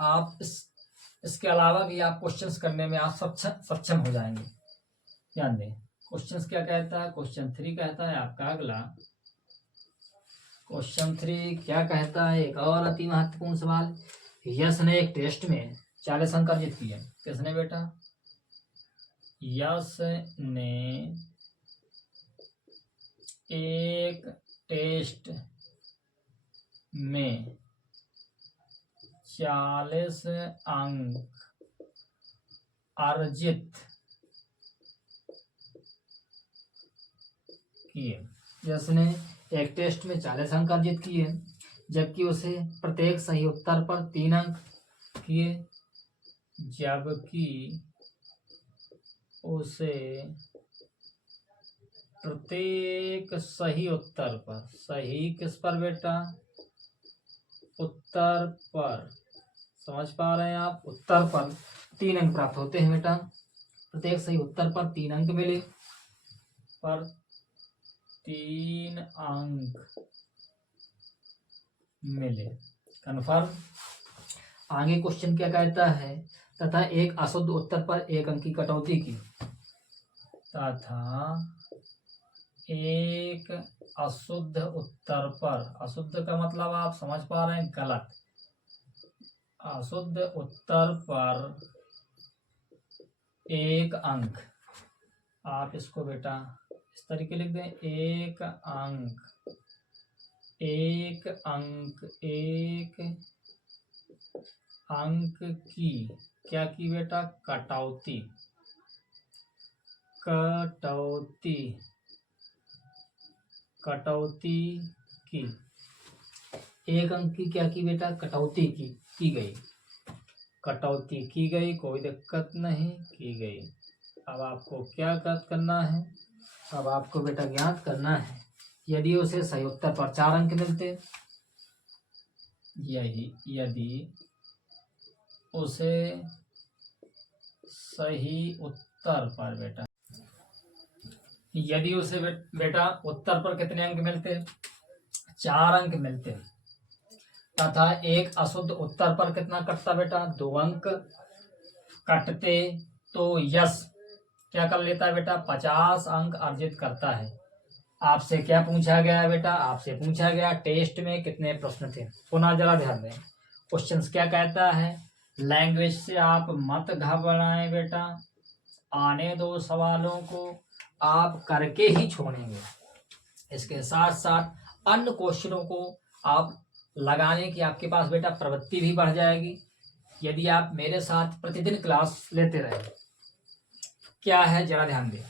आप इसके अलावा भी आप क्वेश्चंस करने में आप सक्षम हो जाएंगे। ध्यान दें, क्वेश्चंस क्या कहता है, क्वेश्चन 3 कहता है आपका अगला। क्वेश्चन 3 क्या कहता है, एक और अति महत्वपूर्ण सवाल। यश ने एक टेस्ट में 40 अंक अर्जित किए। किसने बेटा, यश ने एक टेस्ट में 40 अंक अर्जित किए। यश ने एक टेस्ट में 40 अंक अर्जित किए, जबकि उसे प्रत्येक सही उत्तर पर 3 अंक किए। जबकि उसे प्रत्येक सही उत्तर पर, सही किस पर बेटा, उत्तर पर, समझ पा रहे हैं आप, उत्तर पर 3 अंक प्राप्त होते हैं बेटा। प्रत्येक सही उत्तर पर 3 अंक मिले। पर 3 अंक मिले। कन्फर्म। आगे क्वेश्चन क्या कहता है, तथा एक अशुद्ध उत्तर पर 1 अंक की कटौती की। तथा एक अशुद्ध उत्तर पर, अशुद्ध का मतलब आप समझ पा रहे हैं, गलत। अशुद्ध उत्तर पर 1 अंक, आप इसको बेटा इस तरीके लिख दें, 1 अंक, 1 अंक, 1 अंक की क्या की बेटा, कटौती। कटौती, कटौती की 1 अंक की क्या की बेटा, कटौती की गई। कटौती की गई, कोई दिक्कत नहीं, की गई। अब आपको क्या ज्ञात करना है, अब आपको बेटा ज्ञात करना है यदि उसे सही उत्तर पर 4 अंक मिलते, यदि उसे सही उत्तर पर बेटा, यदि उसे बेटा उत्तर पर कितने अंक मिलते, 4 अंक मिलते, तथा एक अशुद्ध उत्तर पर कितना कटता बेटा, 2 अंक कटते, तो यश क्या कर लेता है बेटा, 50 अंक अर्जित करता है। आपसे क्या पूछा गया है बेटा, आपसे पूछा गया टेस्ट में कितने प्रश्न थे। पुनः जरा ध्यान दें, क्वेश्चन क्या कहता है, लैंग्वेज से आप मत घबराएं बेटा, आने दो सवालों को, आप करके ही छोड़ेंगे। इसके साथ साथ अन्य क्वेश्चनों को आप लगाने की आपके पास बेटा प्रवृत्ति भी बढ़ जाएगी, यदि आप मेरे साथ प्रतिदिन क्लास लेते रहे। क्या है जरा ध्यान दें,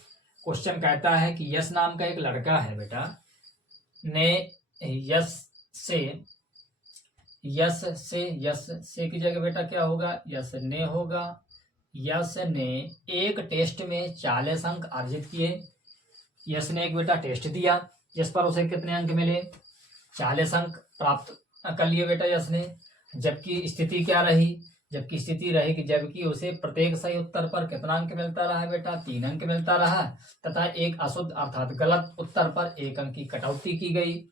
क्वेश्चन कहता है कि यश नाम का एक लड़का है बेटा, ने यश से की जगह बेटा क्या होगा, यश ने होगा। यश ने एक टेस्ट में 40 अंक अर्जित किए। यश ने एक बेटा टेस्ट दिया जिस पर उसे कितने अंक मिले, 40 अंक प्राप्त कर लिए बेटा यश ने। जबकि स्थिति क्या रही, जबकि स्थिति रही कि जबकि उसे प्रत्येक सही उत्तर पर कितना अंक मिलता रहा बेटा, 3 अंक मिलता रहा, तथा एक अशुद्ध अर्थात गलत उत्तर पर 1 अंक की कटौती की गई।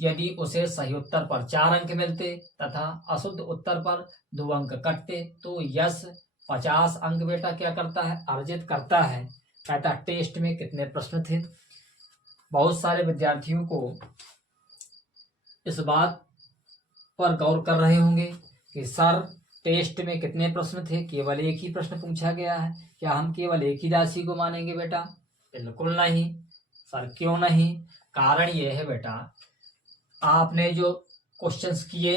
यदि उसे सही उत्तर पर 4 अंक मिलते तथा अशुद्ध उत्तर पर 2 अंक कटते, तो यश 50 अंक बेटा क्या करता है, अर्जित करता है। कहता टेस्ट में कितने प्रश्न थे। बहुत सारे विद्यार्थियों को इस बात पर गौर कर रहे होंगे कि सर टेस्ट में कितने प्रश्न थे, केवल एक ही प्रश्न पूछा गया है, क्या हम केवल एक ही राशि को मानेंगे बेटा, बिल्कुल नहीं। सर क्यों नहीं, कारण यह है बेटा, आपने जो क्वेश्चंस किए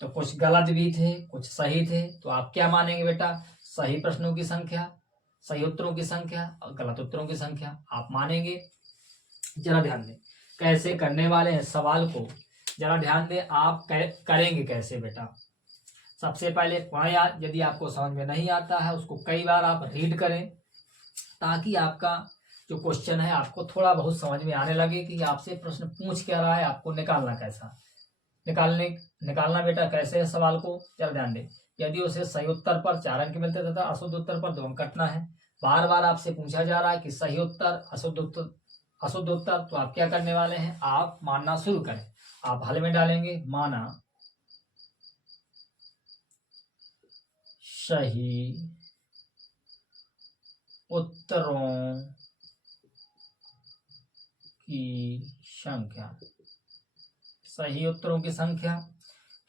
तो कुछ गलत भी थे कुछ सही थे, तो आप क्या मानेंगे बेटा, सही प्रश्नों की संख्या, सही उत्तरों की संख्या और गलत उत्तरों की संख्या आप मानेंगे। जरा ध्यान दें कैसे करने वाले हैं सवाल को, जरा ध्यान दें आप करेंगे कैसे बेटा। सबसे पहले पुनः यदि आपको समझ में नहीं आता है उसको कई बार आप रीड करें, ताकि आपका जो क्वेश्चन है आपको थोड़ा बहुत समझ में आने लगे कि आपसे प्रश्न पूछ क्या रहा है, आपको निकालना कैसा, निकालना बेटा कैसे है सवाल को। जरा ध्यान दें, यदि उसे सही उत्तर पर 4 अंक मिलते तथा अशुद्ध उत्तर पर 2 अंक कटना है। बार बार आपसे पूछा जा रहा है कि सही उत्तर, अशुद्ध उत्तर, तो आप क्या करने वाले हैं, आप मानना शुरू करें। आप हल में डालेंगे माना सही उत्तरों की संख्या, सही उत्तरों की संख्या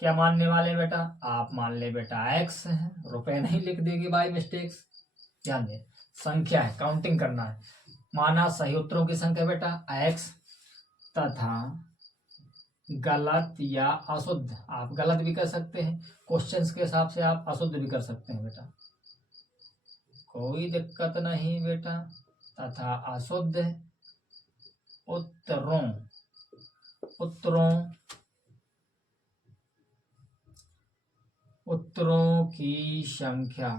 क्या मानने वाले बेटा, आप मान ले बेटा x है, रुपए नहीं लिख देंगे बाय मिस्टेक्स। ध्यान दें संख्या है, काउंटिंग करना है। माना सही उत्तरों की संख्या बेटा x तथा गलत या अशुद्ध, आप गलत भी कर सकते हैं, क्वेश्चंस के हिसाब से आप अशुद्ध भी कर सकते हैं बेटा, कोई दिक्कत नहीं बेटा, तथा अशुद्ध उत्तरों की संख्या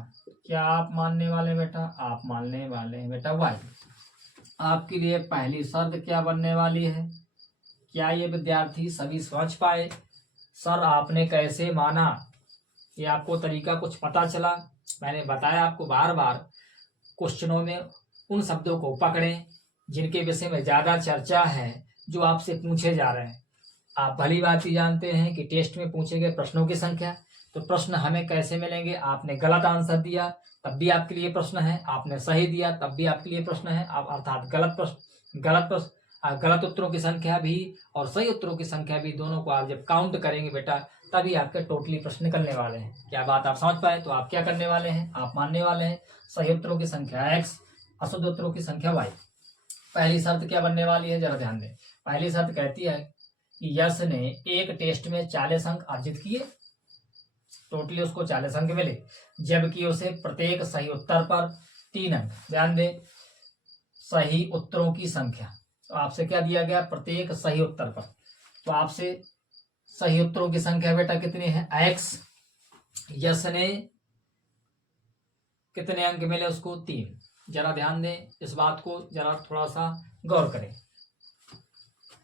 क्या आप मानने वाले बेटा, आप मानने वाले हैं बेटा y। आपके लिए पहली शर्त क्या बनने वाली है, क्या ये विद्यार्थी सभी समझ पाए, सर आपने कैसे माना, ये आपको तरीका कुछ पता चला। मैंने बताया आपको बार बार क्वेश्चनों में उन शब्दों को पकड़ें जिनके विषय में ज़्यादा चर्चा है, जो आपसे पूछे जा रहे हैं। आप भली बात ही जानते हैं कि टेस्ट में पूछे गए प्रश्नों की संख्या, तो प्रश्न हमें कैसे मिलेंगे? आपने गलत आंसर दिया तब भी आपके लिए प्रश्न है, आपने सही दिया तब भी आपके लिए प्रश्न है। आप अर्थात गलत उत्तरों की संख्या भी और सही उत्तरों की संख्या भी, दोनों को आप जब काउंट करेंगे बेटा, तभी आपके टोटली प्रश्न निकलने वाले हैं। क्या बात आप समझ पाए? तो आप क्या करने वाले हैं? आप मानने वाले हैं सही उत्तरों की संख्या x, अशुद्ध उत्तरों की संख्या y। पहली शर्त क्या बनने वाली है, जरा ध्यान दें। पहली शर्त कहती है कि यश ने एक टेस्ट में 40 अंक अर्जित किए, टोटली उसको 40 अंक मिले, जबकि उसे प्रत्येक सही उत्तर पर 3 अंक। ध्यान दें, सही उत्तरों की संख्या, तो आपसे क्या दिया गया? प्रत्येक सही उत्तर पर। तो आपसे सही उत्तरों की संख्या बेटा कितनी है? x। यश ने कितने अंक मिले उसको? 3। जरा ध्यान दें, इस बात को जरा थोड़ा सा गौर करें।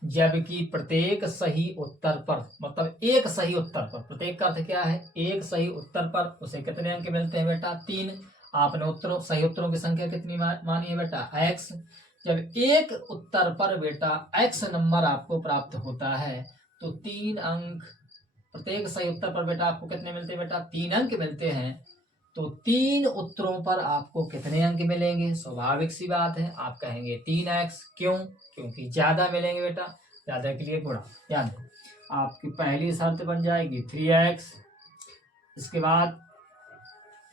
जबकि प्रत्येक सही उत्तर पर, मतलब एक सही उत्तर पर, प्रत्येक का अर्थ क्या है? एक सही उत्तर पर उसे कितने अंक मिलते हैं बेटा? 3। आपने सही उत्तरों की संख्या कितनी मानी है बेटा? x। जब एक उत्तर पर बेटा x नंबर आपको प्राप्त होता है तो 3 अंक, प्रत्येक सही उत्तर पर बेटा आपको कितने मिलते हैं बेटा? 3 अंक मिलते हैं। तो 3 उत्तरों पर आपको कितने अंक मिलेंगे? स्वाभाविक सी बात है, आप कहेंगे 3x। क्यों? क्योंकि ज्यादा मिलेंगे बेटा, ज्यादा के लिए गुणा। ध्यान दो, आपकी पहली शर्त बन जाएगी 3x। इसके बाद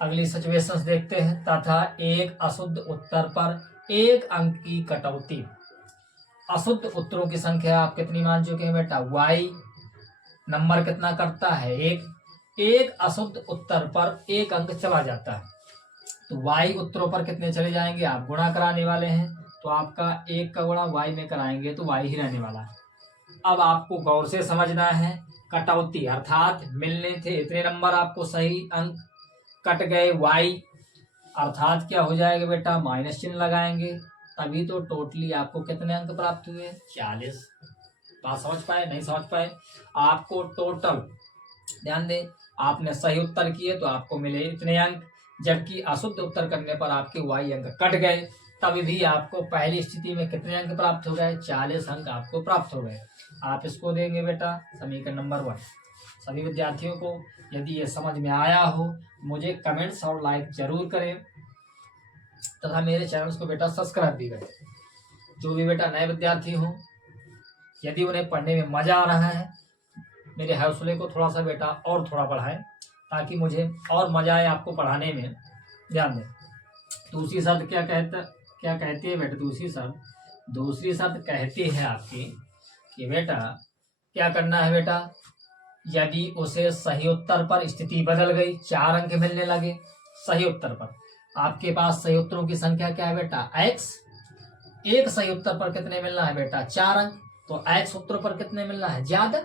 अगली सिचुएशंस देखते हैं। तथा एक अशुद्ध उत्तर पर 1 अंक की कटौती। अशुद्ध उत्तरों की संख्या आप कितनी मान चुके हैं बेटा? y। नंबर कितना करता है? 1। एक अशुद्ध उत्तर पर 1 अंक चला जाता है, तो y उत्तरों पर कितने चले जाएंगे? आप गुणा कराने वाले हैं, तो आपका 1 का गुणा y में कराएंगे तो y ही रहने वाला है। अब आपको गौर से समझना है, कटौती अर्थात मिलने थे इतने नंबर, आपको सही अंक कट गए y, अर्थात क्या हो जाएगा बेटा? माइनस चिन्ह लगाएंगे, तभी तो टोटली आपको कितने अंक प्राप्त हुए? 40। बात समझ पाए? नहीं समझ पाए? आपको टोटल, ध्यान दें, आपने सही उत्तर किए तो आपको मिले इतने अंक, जबकि अशुद्ध उत्तर करने पर आपके y अंक कट गए, तभी भी आपको पहली स्थिति में कितने अंक प्राप्त हो गए? 40 अंक आपको प्राप्त हो गए। आप इसको देंगे बेटा समीकरण नंबर 1। सभी विद्यार्थियों को यदि ये समझ में आया हो, मुझे कमेंट्स और लाइक जरूर करें तथा मेरे चैनल को बेटा सब्सक्राइब भी करें। जो भी बेटा नए विद्यार्थी हों, यदि उन्हें पढ़ने में मजा आ रहा है, मेरे हौसले को थोड़ा सा बेटा और थोड़ा बढ़ाएं, ताकि मुझे और मजा आए आपको पढ़ाने में। ध्यान दें, दूसरी शर्त क्या कहती है बेटा? दूसरी शर्त कहती है आपकी कि बेटा क्या करना है बेटा? यदि उसे सही उत्तर पर स्थिति बदल गई, 4 अंक मिलने लगे सही उत्तर पर, आपके पास सही उत्तरों की संख्या क्या है बेटा? x। एक सही उत्तर पर कितने मिलना है बेटा? 4 अंक। तो x उत्तरों पर कितने मिलना है? ज्यादा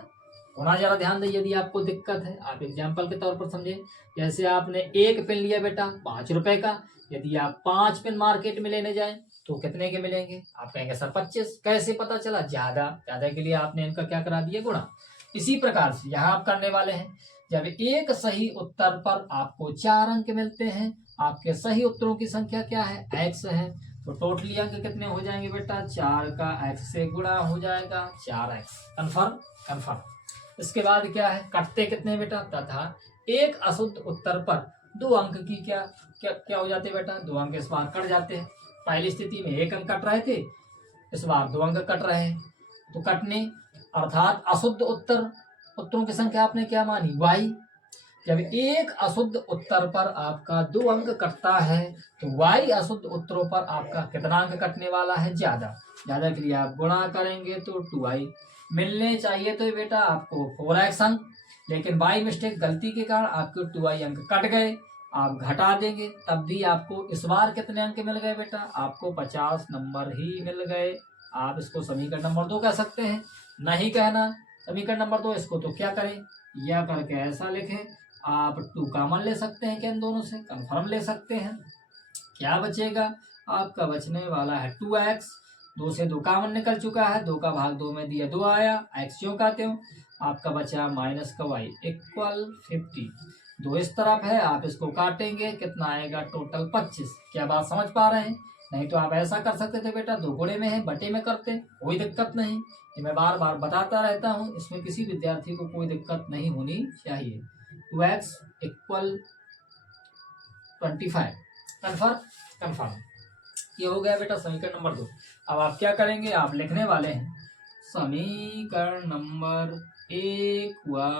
होना। जरा ध्यान दें, यदि आपको दिक्कत है आप एग्जाम्पल के तौर पर समझे। जैसे आपने एक पेन लिया बेटा 5 रुपए का, यदि आप 5 पेन मार्केट में लेने जाए तो कितने के मिलेंगे? आप कहेंगे सर 25। कैसे पता चला? ज्यादा के लिए आपने इनका क्या करा दिया? गुणा। इसी प्रकार से यहाँ आप करने वाले हैं, जब एक सही उत्तर पर आपको 4 अंक मिलते हैं, आपके सही उत्तरों की संख्या क्या है? x है, तो टोटली अंक कितने हो जाएंगे बेटा? 4 का x से गुणा हो जाएगा 4x। कन्फर्म। इसके बाद क्या है? कटते कितने बेटा? तथा एक अशुद्ध उत्तर पर 2 अंक की क्या हो जाते बेटा? 2 अंक इस बार कट जाते हैं। पहली स्थिति में 1 अंक कट रहे थे, इस बार 2 अंक कट रहे हैं। तो कटने अर्थात अशुद्ध उत्तरों की संख्या आपने क्या मानी? y। जब एक अशुद्ध उत्तर पर आपका 2 अंक कटता है तो y अशुद्ध उत्तरों पर आपका कितना अंक कटने वाला है? ज्यादा के लिए आप गुणा करेंगे तो 2y मिलने चाहिए, तो बेटा आपको 4x अंक, लेकिन बाई मिस्टेक गलती के कारण आपके 2y अंक कट गए, आप घटा देंगे, तब भी आपको इस बार कितने अंक मिल गए बेटा? आपको 50 नंबर ही मिल गए। आप इसको समीकरण नंबर 2 कह सकते हैं। नहीं कहना समीकरण नंबर 2, इसको तो क्या करें, यह करके ऐसा लिखें। आप 2 कॉमन ले सकते हैं, क्या इन दोनों से? कन्फर्म ले सकते हैं। क्या बचेगा? आपका बचने वाला है 2x। 2 से 2 कॉमन निकल चुका है, 2 का भाग 2 में दिया 2 आया, x क्यों कहते हो? आपका बचा माइनस का y इक्वल 50। 2 इस तरफ है, आप इसको काटेंगे, कितना आएगा? टोटल 25। क्या बात समझ पा रहे हैं? नहीं तो आप ऐसा कर सकते थे बेटा, 2 गुणे में है बटे में करते, कोई दिक्कत नहीं। ये मैं बार बार बताता रहता हूँ, इसमें किसी विद्यार्थी को कोई दिक्कत नहीं होनी चाहिए। 2x equal 25। कन्फर्म? कन्फर्म। ये हो गया बेटा समीकरण नंबर 2। अब आप क्या करेंगे, आप लिखने वाले हैं समीकरण नंबर 1 व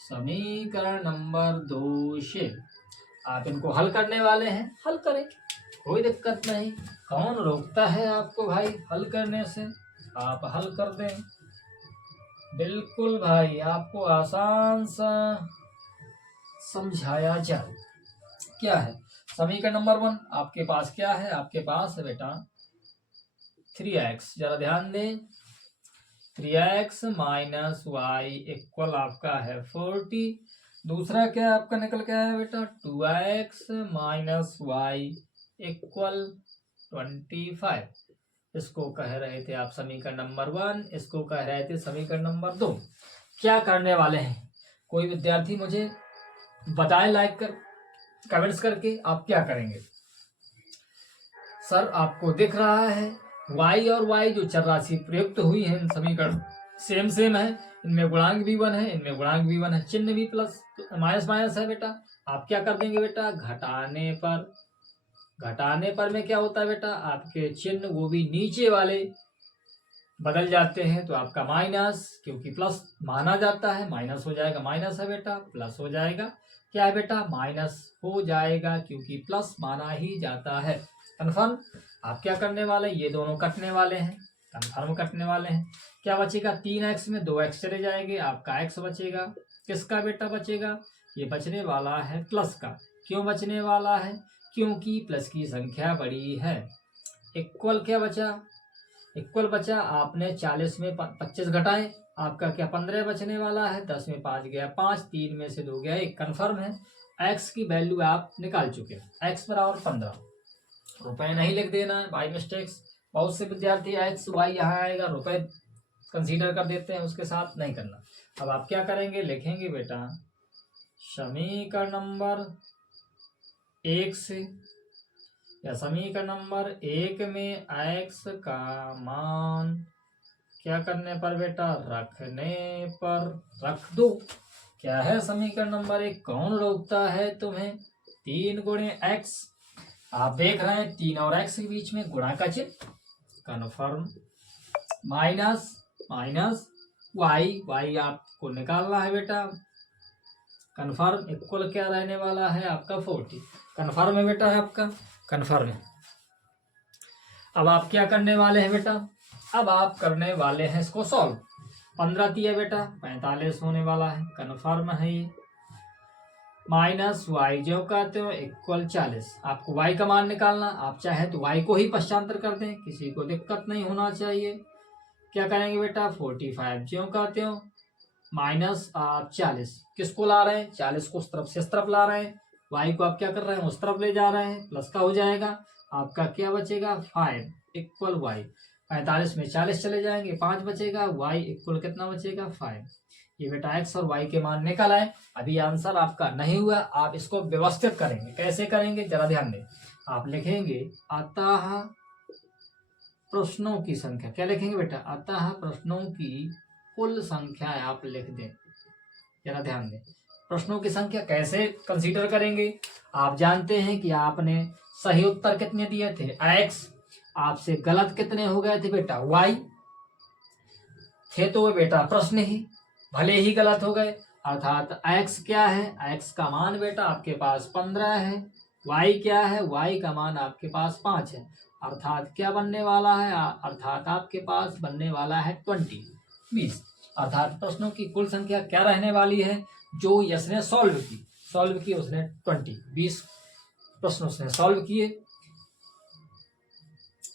समीकरण नंबर 2 से आप इनको हल करने वाले हैं। हल करें, कोई दिक्कत नहीं, कौन रोकता है आपको भाई हल करने से, आप हल कर दें। बिल्कुल भाई, आपको आसान सा समझाया जाए। क्या है समीकरण नंबर 1? आपके पास क्या है, आपके पास है बेटा 3x, जरा ध्यान दें, 3x माइनस वाई इक्वल आपका है 40। दूसरा क्या आपका निकल के आया बेटा 2x माइनस वाई इक्वल 25। इसको कह रहे थे आप समीकरण नंबर 1, इसको कह रहे थे समीकरण नंबर 2। क्या करने वाले हैं, कोई विद्यार्थी मुझे बताएं लाइक कर कमेंट्स करके, आप क्या करेंगे। सर आपको दिख रहा है y और y जो चर राशि प्रयुक्त हुई है, समीकरण सेम सेम है, इनमें गुणांक भी 1 है, इनमें गुणांक भी 1 है, चिन्ह भी प्लस माइनस माइनस है बेटा। आप क्या कर देंगे बेटा, घटाने पर में क्या होता है बेटा, आपके चिन्ह वो भी नीचे वाले बदल जाते हैं, तो आपका माइनस, क्योंकि प्लस माना जाता है, माइनस हो जाएगा, माइनस है बेटा, प्लस हो जाएगा, क्या है बेटा माइनस हो जाएगा, क्योंकि प्लस माना ही जाता है। कन्फर्म? आप क्या करने वाले, ये दोनों कटने वाले हैं, कन्फर्म कटने वाले हैं। क्या बचेगा, 3x में 2x चले जाएंगे, आपका x बचेगा। किसका बेटा बचेगा, ये बचने वाला है प्लस का। क्यों बचने वाला है, क्योंकि प्लस की संख्या बड़ी है। इक्वल क्या बचा, इक्वल बचा, आपने 40 में 25 घटाए, आपका क्या 15 बचने वाला है, 10 में 5 गया 5, 3 में से 2 गया 1। कन्फर्म है, x की वैल्यू आप निकाल चुके हैं, x बराबर 15। रुपए नहीं लिख देना है बाई मिस्टेक्स, बहुत से विद्यार्थी x y यहाँ आएगा रुपए कंसीडर कर देते हैं, उसके साथ नहीं करना। अब आप क्या करेंगे, लिखेंगे बेटा समीकरण नंबर 1 से, या समीकरण नंबर 1 में x का मान क्या करने पर बेटा, रखने पर रख दो। क्या है समीकरण नंबर 1, कौन रोकता है तुम्हें, 3 गुणे x, आप देख रहे हैं 3 और x के बीच में गुणा का चिन्ह, कन्फर्म, माइनस माइनस y आपको निकालना है बेटा, कन्फर्म, इक्वल क्या रहने वाला है आपका 40। कन्फर्म है बेटा, है आपका कन्फर्म है। अब आप क्या करने वाले हैं बेटा, अब आप करने वाले हैं इसको सॉल्व। 15 दिया बेटा 45 होने वाला है, कन्फर्म है ये। माइनस वाई जो कहते हो इक्वल 40, आपको y का मान निकालना, आप चाहे तो y को ही पश्चांतर कर दें, किसी को दिक्कत नहीं होना चाहिए। क्या करेंगे बेटा 45 जो कहते हो माइनस आप 40, किसको ला रहे हैं, 40 को उस तरफ से इस तरफ ला रहे हैं, y को आप क्या कर रहे हैं उस तरफ ले जा रहे हैं, प्लस का हो जाएगा, आपका क्या बचेगा 5 इक्वल y, 45 में 40 चले जाएंगे, 5 बचेगा, y इक्वल कितना बचेगा 5। ये बेटा x और y के मान निकल आए। अभी आंसर आपका नहीं हुआ, आप इसको व्यवस्थित करेंगे, कैसे करेंगे जरा ध्यान दें। आप लिखेंगे अतः प्रश्नों की संख्या, क्या लिखेंगे बेटा, अतः प्रश्नों की कुल संख्या आप लिख दें, जरा ध्यान दें। प्रश्नों की संख्या कैसे कंसीडर करेंगे, आप जानते हैं कि आपने सही उत्तर कितने दिए थे x, आपसे गलत कितने हो गए थे बेटा y थे, तो बेटा प्रश्न ही भले ही गलत हो गए, अर्थात x क्या है, x का मान बेटा आपके पास 15 है, y क्या है, y का मान आपके पास 5 है, अर्थात क्या बनने वाला है, अर्थात आपके पास बनने वाला है 20। अर्थात प्रश्नों की कुल संख्या क्या रहने वाली है, जो यश ने सॉल्व की उसने 20 प्रश्न उसने सॉल्व किए।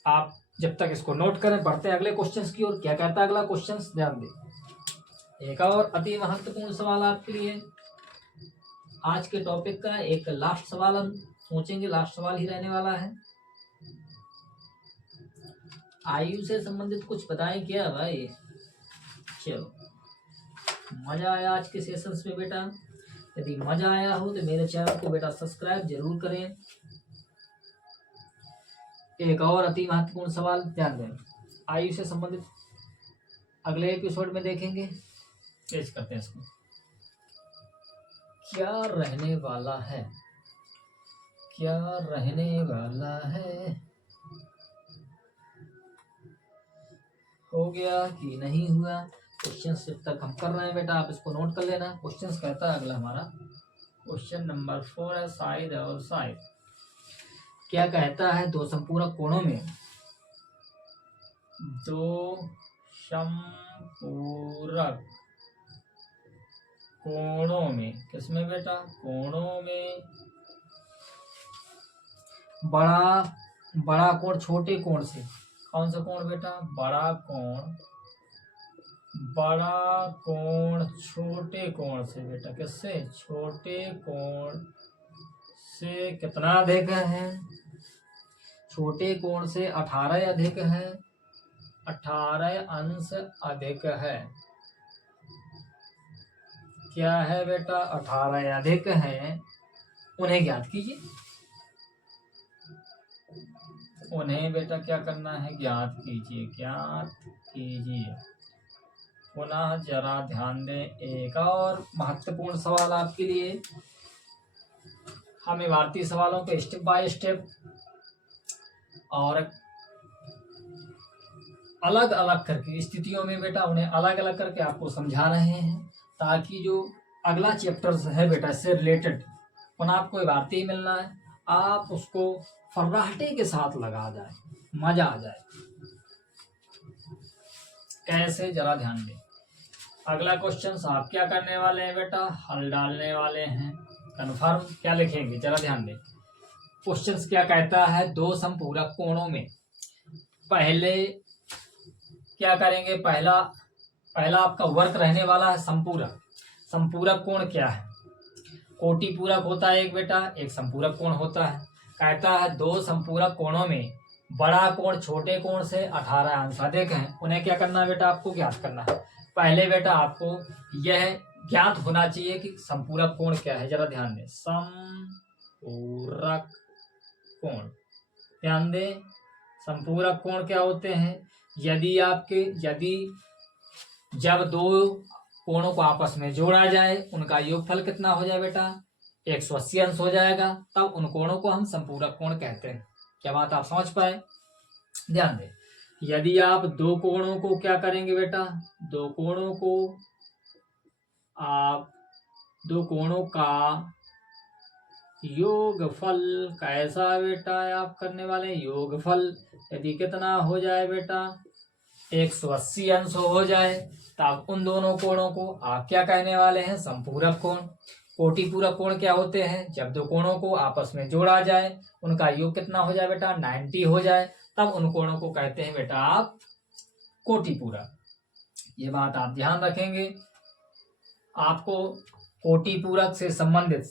आप जब तक इसको नोट करें, बढ़ते हैं अगले क्वेश्चंस की ओर। क्या कहता है अगला क्वेश्चन, ध्यान दें। एक और अति महत्वपूर्ण सवाल आपके लिए आज के टॉपिक का, एक लास्ट सवाल हम सोचेंगे, लास्ट सवाल ही रहने वाला है। आयु से संबंधित कुछ बताएं क्या भाई, चलो मजा आया आज के सेशंस में बेटा, यदि मजा आया हो तो मेरे चैनल को बेटा सब्सक्राइब जरूर करें। एक और अति महत्वपूर्ण सवाल ध्यान दें, आयु से संबंधित अगले एपिसोड में देखेंगे। पेश करते हैं इसको। क्या रहने वाला है, क्या रहने वाला है, हो गया कि नहीं हुआ। क्वेश्चन जब तक हम कर रहे हैं बेटा आप इसको नोट कर लेना। क्वेश्चन कहता है अगला हमारा क्वेश्चन नंबर 4 है साइड और साइड। क्या कहता है, दो संपूरक कोणों में, दो संपूरक कोणों में, किसमें बेटा, कोणों में बड़ा कोण छोटे कोण से, कौन सा कोण बेटा, बड़ा कोण छोटे कोण से बेटा, किससे, छोटे कोण से कितना अधिक है, छोटे कोण से 18 अधिक है, 18 अंश अधिक है। क्या है बेटा, 18 अधिक है, उन्हें ज्ञात कीजिए। उन्हें बेटा क्या करना है, ज्ञात कीजिए, ज्ञात कीजिए। पुनः जरा ध्यान दें, एक और महत्वपूर्ण सवाल आपके लिए। हम इबारती सवालों को स्टेप बाय स्टेप और अलग अलग करके स्थितियों में बेटा उन्हें अलग अलग करके आपको समझा रहे हैं, ताकि जो अगला चैप्टर है बेटा इससे रिलेटेड पुनः आपको इबारती ही मिलना है, आप उसको फर्राटे के साथ लगा जाए, मजा आ जाए। कैसे, जरा ध्यान दें। अगला क्वेश्चन आप क्या करने वाले हैं बेटा, हल डालने वाले हैं। कन्फर्म क्या लिखेंगे, जरा ध्यान दें। क्वेश्चन क्या कहता है, दो संपूरक कोणों में, पहले क्या करेंगे, पहला आपका वर्क रहने वाला है संपूरक। संपूरक कोण क्या है, कोटि पूरक होता है एक बेटा, एक संपूरक कोण होता है। कहता है दो संपूरक कोणों में बड़ा कोण छोटे कोण से 18 अंश अधिक है, उन्हें क्या करना है बेटा, आपको ज्ञात करना है। पहले बेटा आपको यह ज्ञात होना चाहिए कि संपूरक कोण क्या है, जरा ध्यान दें। संपूरक कोण, ध्यान दें, संपूरक कोण क्या होते हैं, यदि जब दो कोणों को आपस में जोड़ा जाए उनका योगफल कितना हो जाए बेटा, 180 अंश हो जाएगा, तब उन कोणों को हम संपूरक कोण कहते हैं। क्या बात आप समझ पाए, ध्यान दें। यदि आप दो कोणों को क्या करेंगे बेटा, दो कोणों का योगफल कैसा बेटा आप करने वाले, योगफल यदि कितना हो जाए बेटा, 180 अंश हो जाए, तब उन दोनों कोणों को आप क्या कहने वाले हैं, संपूरक कोण। कोटि पूरक कोण क्या होते हैं, जब दो कोणों को आपस में जोड़ा जाए उनका योग कितना हो जाए बेटा, 90 हो जाए, तब उन कोणों को कहते हैं बेटा आप कोटि पूरक। ये बात आप ध्यान रखेंगे। आपको कोटि पूरक से संबंधित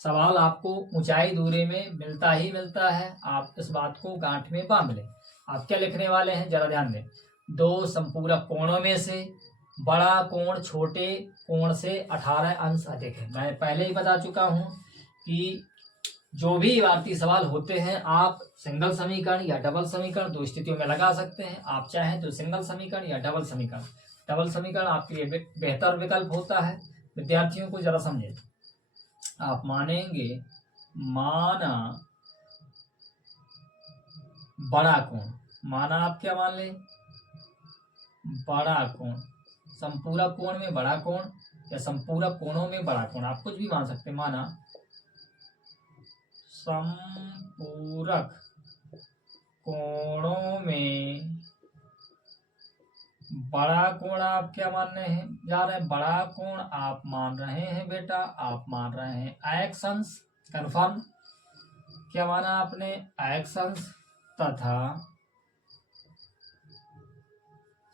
सवाल आपको ऊंचाई दूरी में मिलता ही मिलता है, आप इस बात को गांठ में बांध लें। आप क्या लिखने वाले हैं, जरा ध्यान दें। दो संपूरक कोणों में से बड़ा कोण छोटे कोण से 18 अंश अधिक है। मैं पहले ही बता चुका हूं कि जो भी इबारती सवाल होते हैं आप सिंगल समीकरण या डबल समीकरण दो स्थितियों में लगा सकते हैं। आप चाहें तो सिंगल समीकरण या डबल समीकरण, डबल समीकरण आपके लिए बेहतर विकल्प होता है। विद्यार्थियों को जरा समझे, आप मानेंगे, माना बड़ा कोण, माना आप क्या मान लें, बड़ा कोण, संपूरक कोण में बड़ा कोण या संपूरक कोणों में बड़ा कोण, आप कुछ भी मान सकते हैं। माना संपूरक कोणों में बड़ा कोण आप क्या मानने हैं जा रहे हैं, बड़ा कोण आप मान रहे हैं बेटा, आप मान रहे हैं एक्स अंश। कन्फर्म, क्या माना आपने, एक्स अंश, तथा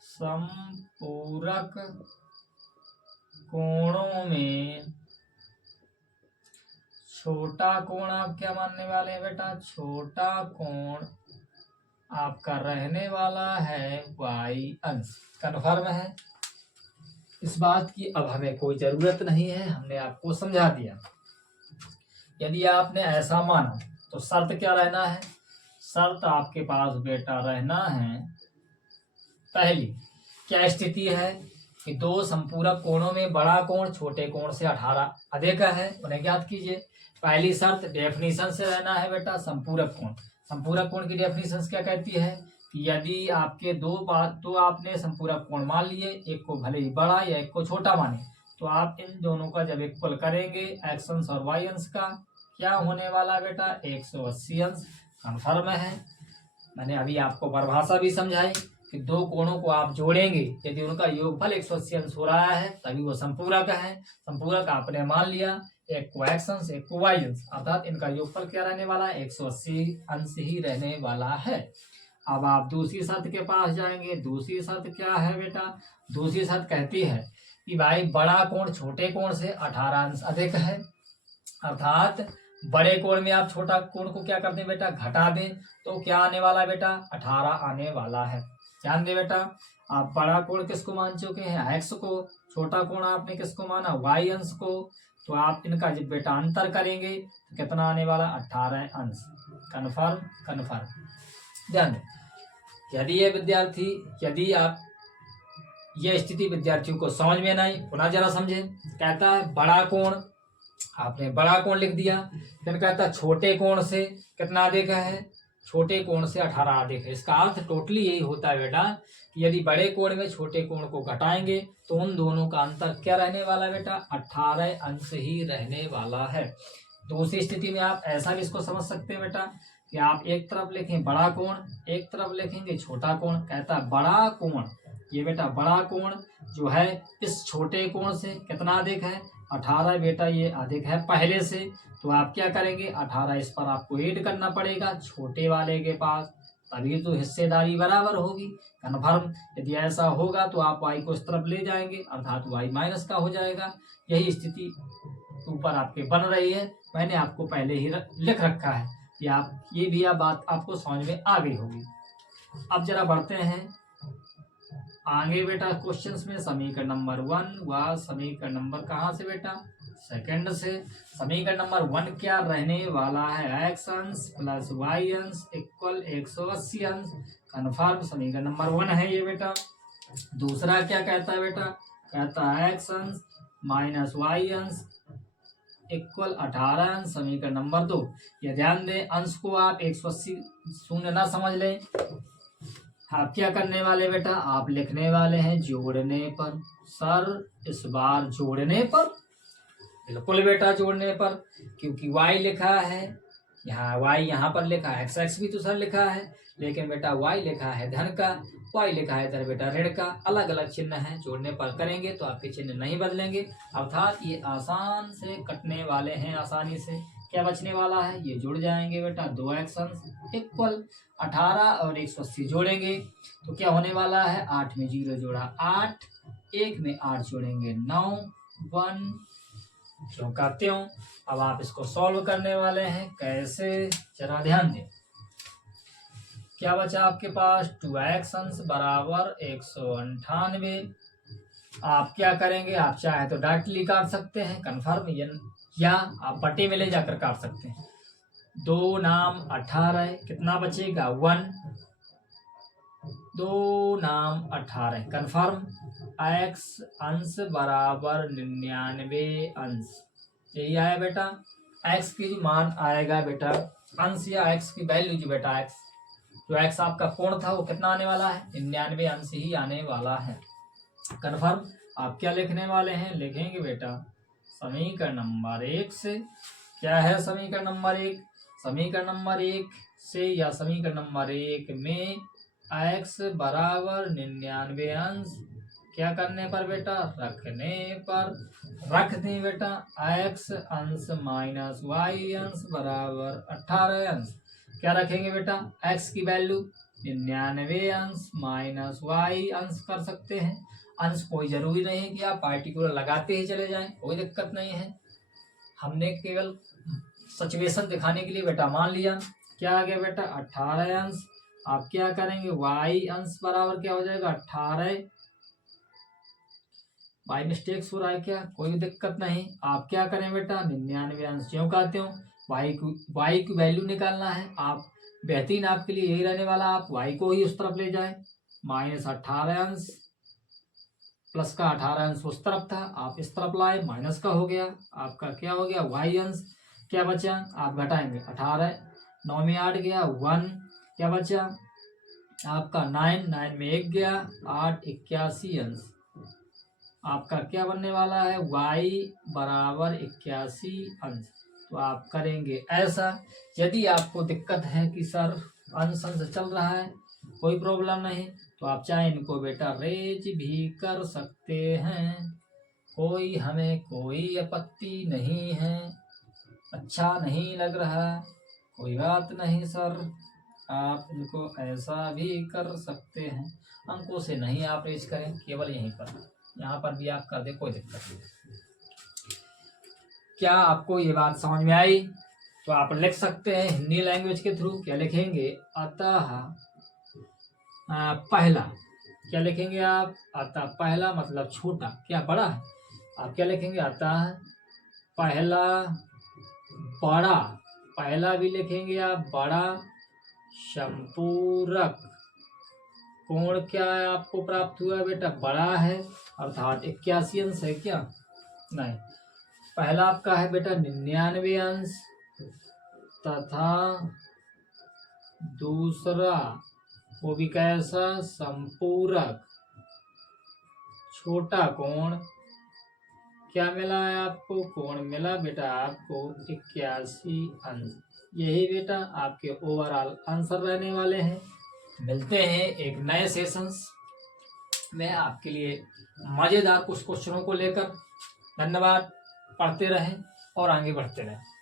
संपूरक कोणों में छोटा कोण आप क्या मानने वाले हैं बेटा, छोटा कोण आपका रहने वाला है वाई अंश। कन्फर्म है, इस बात की अब हमें कोई जरूरत नहीं है, हमने आपको समझा दिया। यदि आपने ऐसा माना तो शर्त क्या रहना है, शर्त आपके पास बेटा रहना है, पहली क्या स्थिति है कि दो संपूरक कोणों में बड़ा कोण छोटे कोण से 18 अधिक है, उन्हें ज्ञात कीजिए। पहली शर्त डेफिनेशन से रहना है बेटा, संपूरक कोण। संपूरक कोण की डेफिनेशन क्या कहती है कि यदि आपके दो आपने संपूरक कोण मान लिए, एक को भले ही बड़ा या एक को छोटा माने, तो आप इन दोनों का जब इक्वल करेंगे एक्स अंश और वाई अंश का, क्या होने वाला बेटा 180 अंश। कन्फर्म है। मैंने अभी आपको परिभाषा भी समझाई कि दो कोणों को आप जोड़ेंगे, यदि उनका योगफल 180 अंश हो रहा है तभी वो संपूरक है। संपूरक आपने मान लिया, एक को एक्स अंश एक को वाई अंश, अर्थात इनका योगफल क्या रहने वाला है 180 अंश ही रहने वाला है। अब आप दूसरी शर्त के पास जाएंगे। दूसरी शर्त क्या है बेटा, दूसरी शर्त कहती है कि भाई बड़ा कोण छोटे कोण से 18 अंश अधिक है, अर्थात बड़े कोण में आप छोटा कोण को क्या कर दें बेटा, घटा दें, तो क्या आने वाला है बेटा 18 आने वाला है। ध्यान दे बेटा, आप बड़ा कोण किसको मान चुके हैं, एक्स को, छोटा कोण आपने किसको माना, वाई अंश को, तो आप इनका जब बेटा अंतर करेंगे तो कितना आने वाला 18 अंश। Confirm confirm. ध्यान दें, यदि आप ये स्थिति विद्यार्थियों को समझ में नहीं, पुनः जरा समझें। कहता है बड़ा कोण, आपने बड़ा कोण लिख दिया, फिर कहता है छोटे कोण से कितना अधिक है, छोटे कोण से 18 अधिक है। इसका अर्थ टोटली यही होता है बेटा कि यदि बड़े कोण में छोटे कोण को घटाएंगे तो उन दोनों का अंतर क्या रहने वाला है बेटा, 18 अंश ही रहने वाला है। दूसरी स्थिति में आप ऐसा भी इसको समझ सकते हैं बेटा कि आप एक तरफ लिखें बड़ा कोण, एक तरफ लिखेंगे छोटा कोण। कहता है बड़ा कोण, ये बेटा बड़ा कोण जो है इस छोटे कोण से कितना अधिक है, 18 बेटा ये अधिक है पहले से, तो आप क्या करेंगे 18 इस पर आपको ऐड करना पड़ेगा छोटे वाले के पास, तभी तो हिस्सेदारी बराबर होगी। कन्फर्म। यदि ऐसा होगा तो आप y को इस तरफ ले जाएंगे, अर्थात y माइनस का हो जाएगा। यही स्थिति ऊपर आपके बन रही है, मैंने आपको पहले ही लिख रखा है, ये भी बात आपको समझ में आ गई होगी। अब जरा बढ़ते हैं आगे बेटा क्वेश्चंस में। समीकरण नंबर 1 व समीकरण नंबर कहाँ से बेटा, सेकंड से। समीकरण नंबर 1 क्या रहने वाला है, एक्स अंश प्लस वाई अंश इक्वल 180 अंश। कन्फर्म, समीकरण नंबर 1 है ये बेटा। दूसरा क्या कहता है बेटा, कहता है एक्स अंश माइनस वाई अंश इक्वल 18 अंश। समीकरण नंबर 2। ये ध्यान दें, अंश को आप 180 शून्य ना समझ लें, आप क्या करने वाले बेटा, आप लिखने वाले हैं जोड़ने पर। सर इस बार जोड़ने पर, बिल्कुल बेटा जोड़ने पर, क्योंकि y लिखा है यहाँ, y यहाँ पर लिखा है, x भी तो सर लिखा है, लेकिन बेटा y लिखा है धन का, y लिखा है इधर बेटा ऋण का, अलग अलग चिन्ह है। जोड़ने पर करेंगे तो आपके चिन्ह नहीं बदलेंगे, अर्थात ये आसान से कटने वाले हैं। आसानी से क्या बचने वाला है, ये जुड़ जाएंगे बेटा 2x अंश इक्वल 18 और 180 जोड़ेंगे तो क्या होने वाला है, 8 में 0 जोड़ा 8, 1 में 8 जोड़ेंगे 9, 1 क्यों कहते हो। अब आप इसको सॉल्व करने वाले हैं, कैसे जरा ध्यान दें। क्या बचा आपके पास, 2x अंश बराबर 198। आप क्या करेंगे, आप चाहे तो डायरेक्टली काट सकते हैं, कन्फर्म, या आप बटे में ले जाकर काट सकते हैं। 2 नाम 18, कितना बचेगा 1, 2 नाम 18, कन्फर्म। x अंश बराबर 99 अंश, यही आया बेटा। x की जो मान आएगा बेटा, अंश या x की वैल्यू जो बेटा x, जो x आपका कोण था वो कितना आने वाला है, 99 अंश ही आने वाला है। कन्फर्म। आप क्या लिखने वाले हैं, लिखेंगे बेटा समीकरण नंबर 1 से। क्या है समीकरण नंबर 1, समीकरण नंबर 1 से या समीकरण नंबर 1 में x बराबर 99 अंश, क्या करने पर बेटा, रखने पर, रख दें बेटा x अंश माइनस वाई अंश बराबर 18 अंश। क्या रखेंगे बेटा, x की वैल्यू 99 अंश माइनस वाई अंश कर सकते हैं। अंश कोई जरूरी नहीं है कि आप पार्टिकुलर लगाते ही चले जाएं, कोई दिक्कत नहीं है, हमने केवल सिचुएशन दिखाने के लिए बेटा मान लिया। क्या आ गया बेटा 18 अंश। आप क्या करेंगे, y अंश बराबर क्या हो जाएगा 18, बाई मिस्टेक्स हो रहा है क्या, कोई दिक्कत नहीं। आप क्या करें बेटा 99 अंश क्यों कहते हो, y की वैल्यू निकालना है, आप बेहतरीन आपके लिए यही रहने वाला, आप y को ही उस तरफ ले जाएं। -18 अंश प्लस का 18 अंश उस तरफ था, आप इस तरफ लाए, माइनस का हो गया, आपका क्या हो गया y अंश। क्या बचा, आप घटाएंगे 18, 9 में 8 गया 1, क्या बचा आपका 9, 9 में 1 गया 8, 81 अंश। आपका क्या बनने वाला है, y बराबर 81 अंश। तो आप करेंगे ऐसा। यदि आपको दिक्कत है कि सर अंश अंश चल रहा है, कोई प्रॉब्लम नहीं, तो आप चाहे इनको बेटा रेज भी कर सकते हैं, कोई आपत्ति नहीं है। अच्छा नहीं लग रहा, कोई बात नहीं सर, आप इनको ऐसा भी कर सकते हैं। अंकों से नहीं आप रेज करें, केवल यहीं पर, यहाँ पर भी आप कर दे, कोई दिक्कत नहीं। क्या आपको ये बात समझ में आई? तो आप लिख सकते हैं हिंदी लैंग्वेज के थ्रू। क्या लिखेंगे, अतः पहला, क्या लिखेंगे आप, अतः पहला मतलब छोटा, क्या बड़ा है, आप क्या लिखेंगे, अतः पहला बड़ा, पहला भी लिखेंगे आप बड़ा संपूरक कोण क्या है आपको प्राप्त हुआ है बेटा, बड़ा है, अर्थात 81 अंश है क्या, नहीं, पहला आपका है बेटा 99 अंश तथा दूसरा वो भी कैसा, संपूरक छोटा कोण। क्या मिला है आपको, कोण मिला बेटा आपको 81 अंश। यही बेटा आपके ओवरऑल आंसर रहने वाले हैं। मिलते हैं एक नए सेशंस में आपके लिए मजेदार कुछ क्वेश्चनों को लेकर। धन्यवाद, पढ़ते रहें और आगे बढ़ते रहें।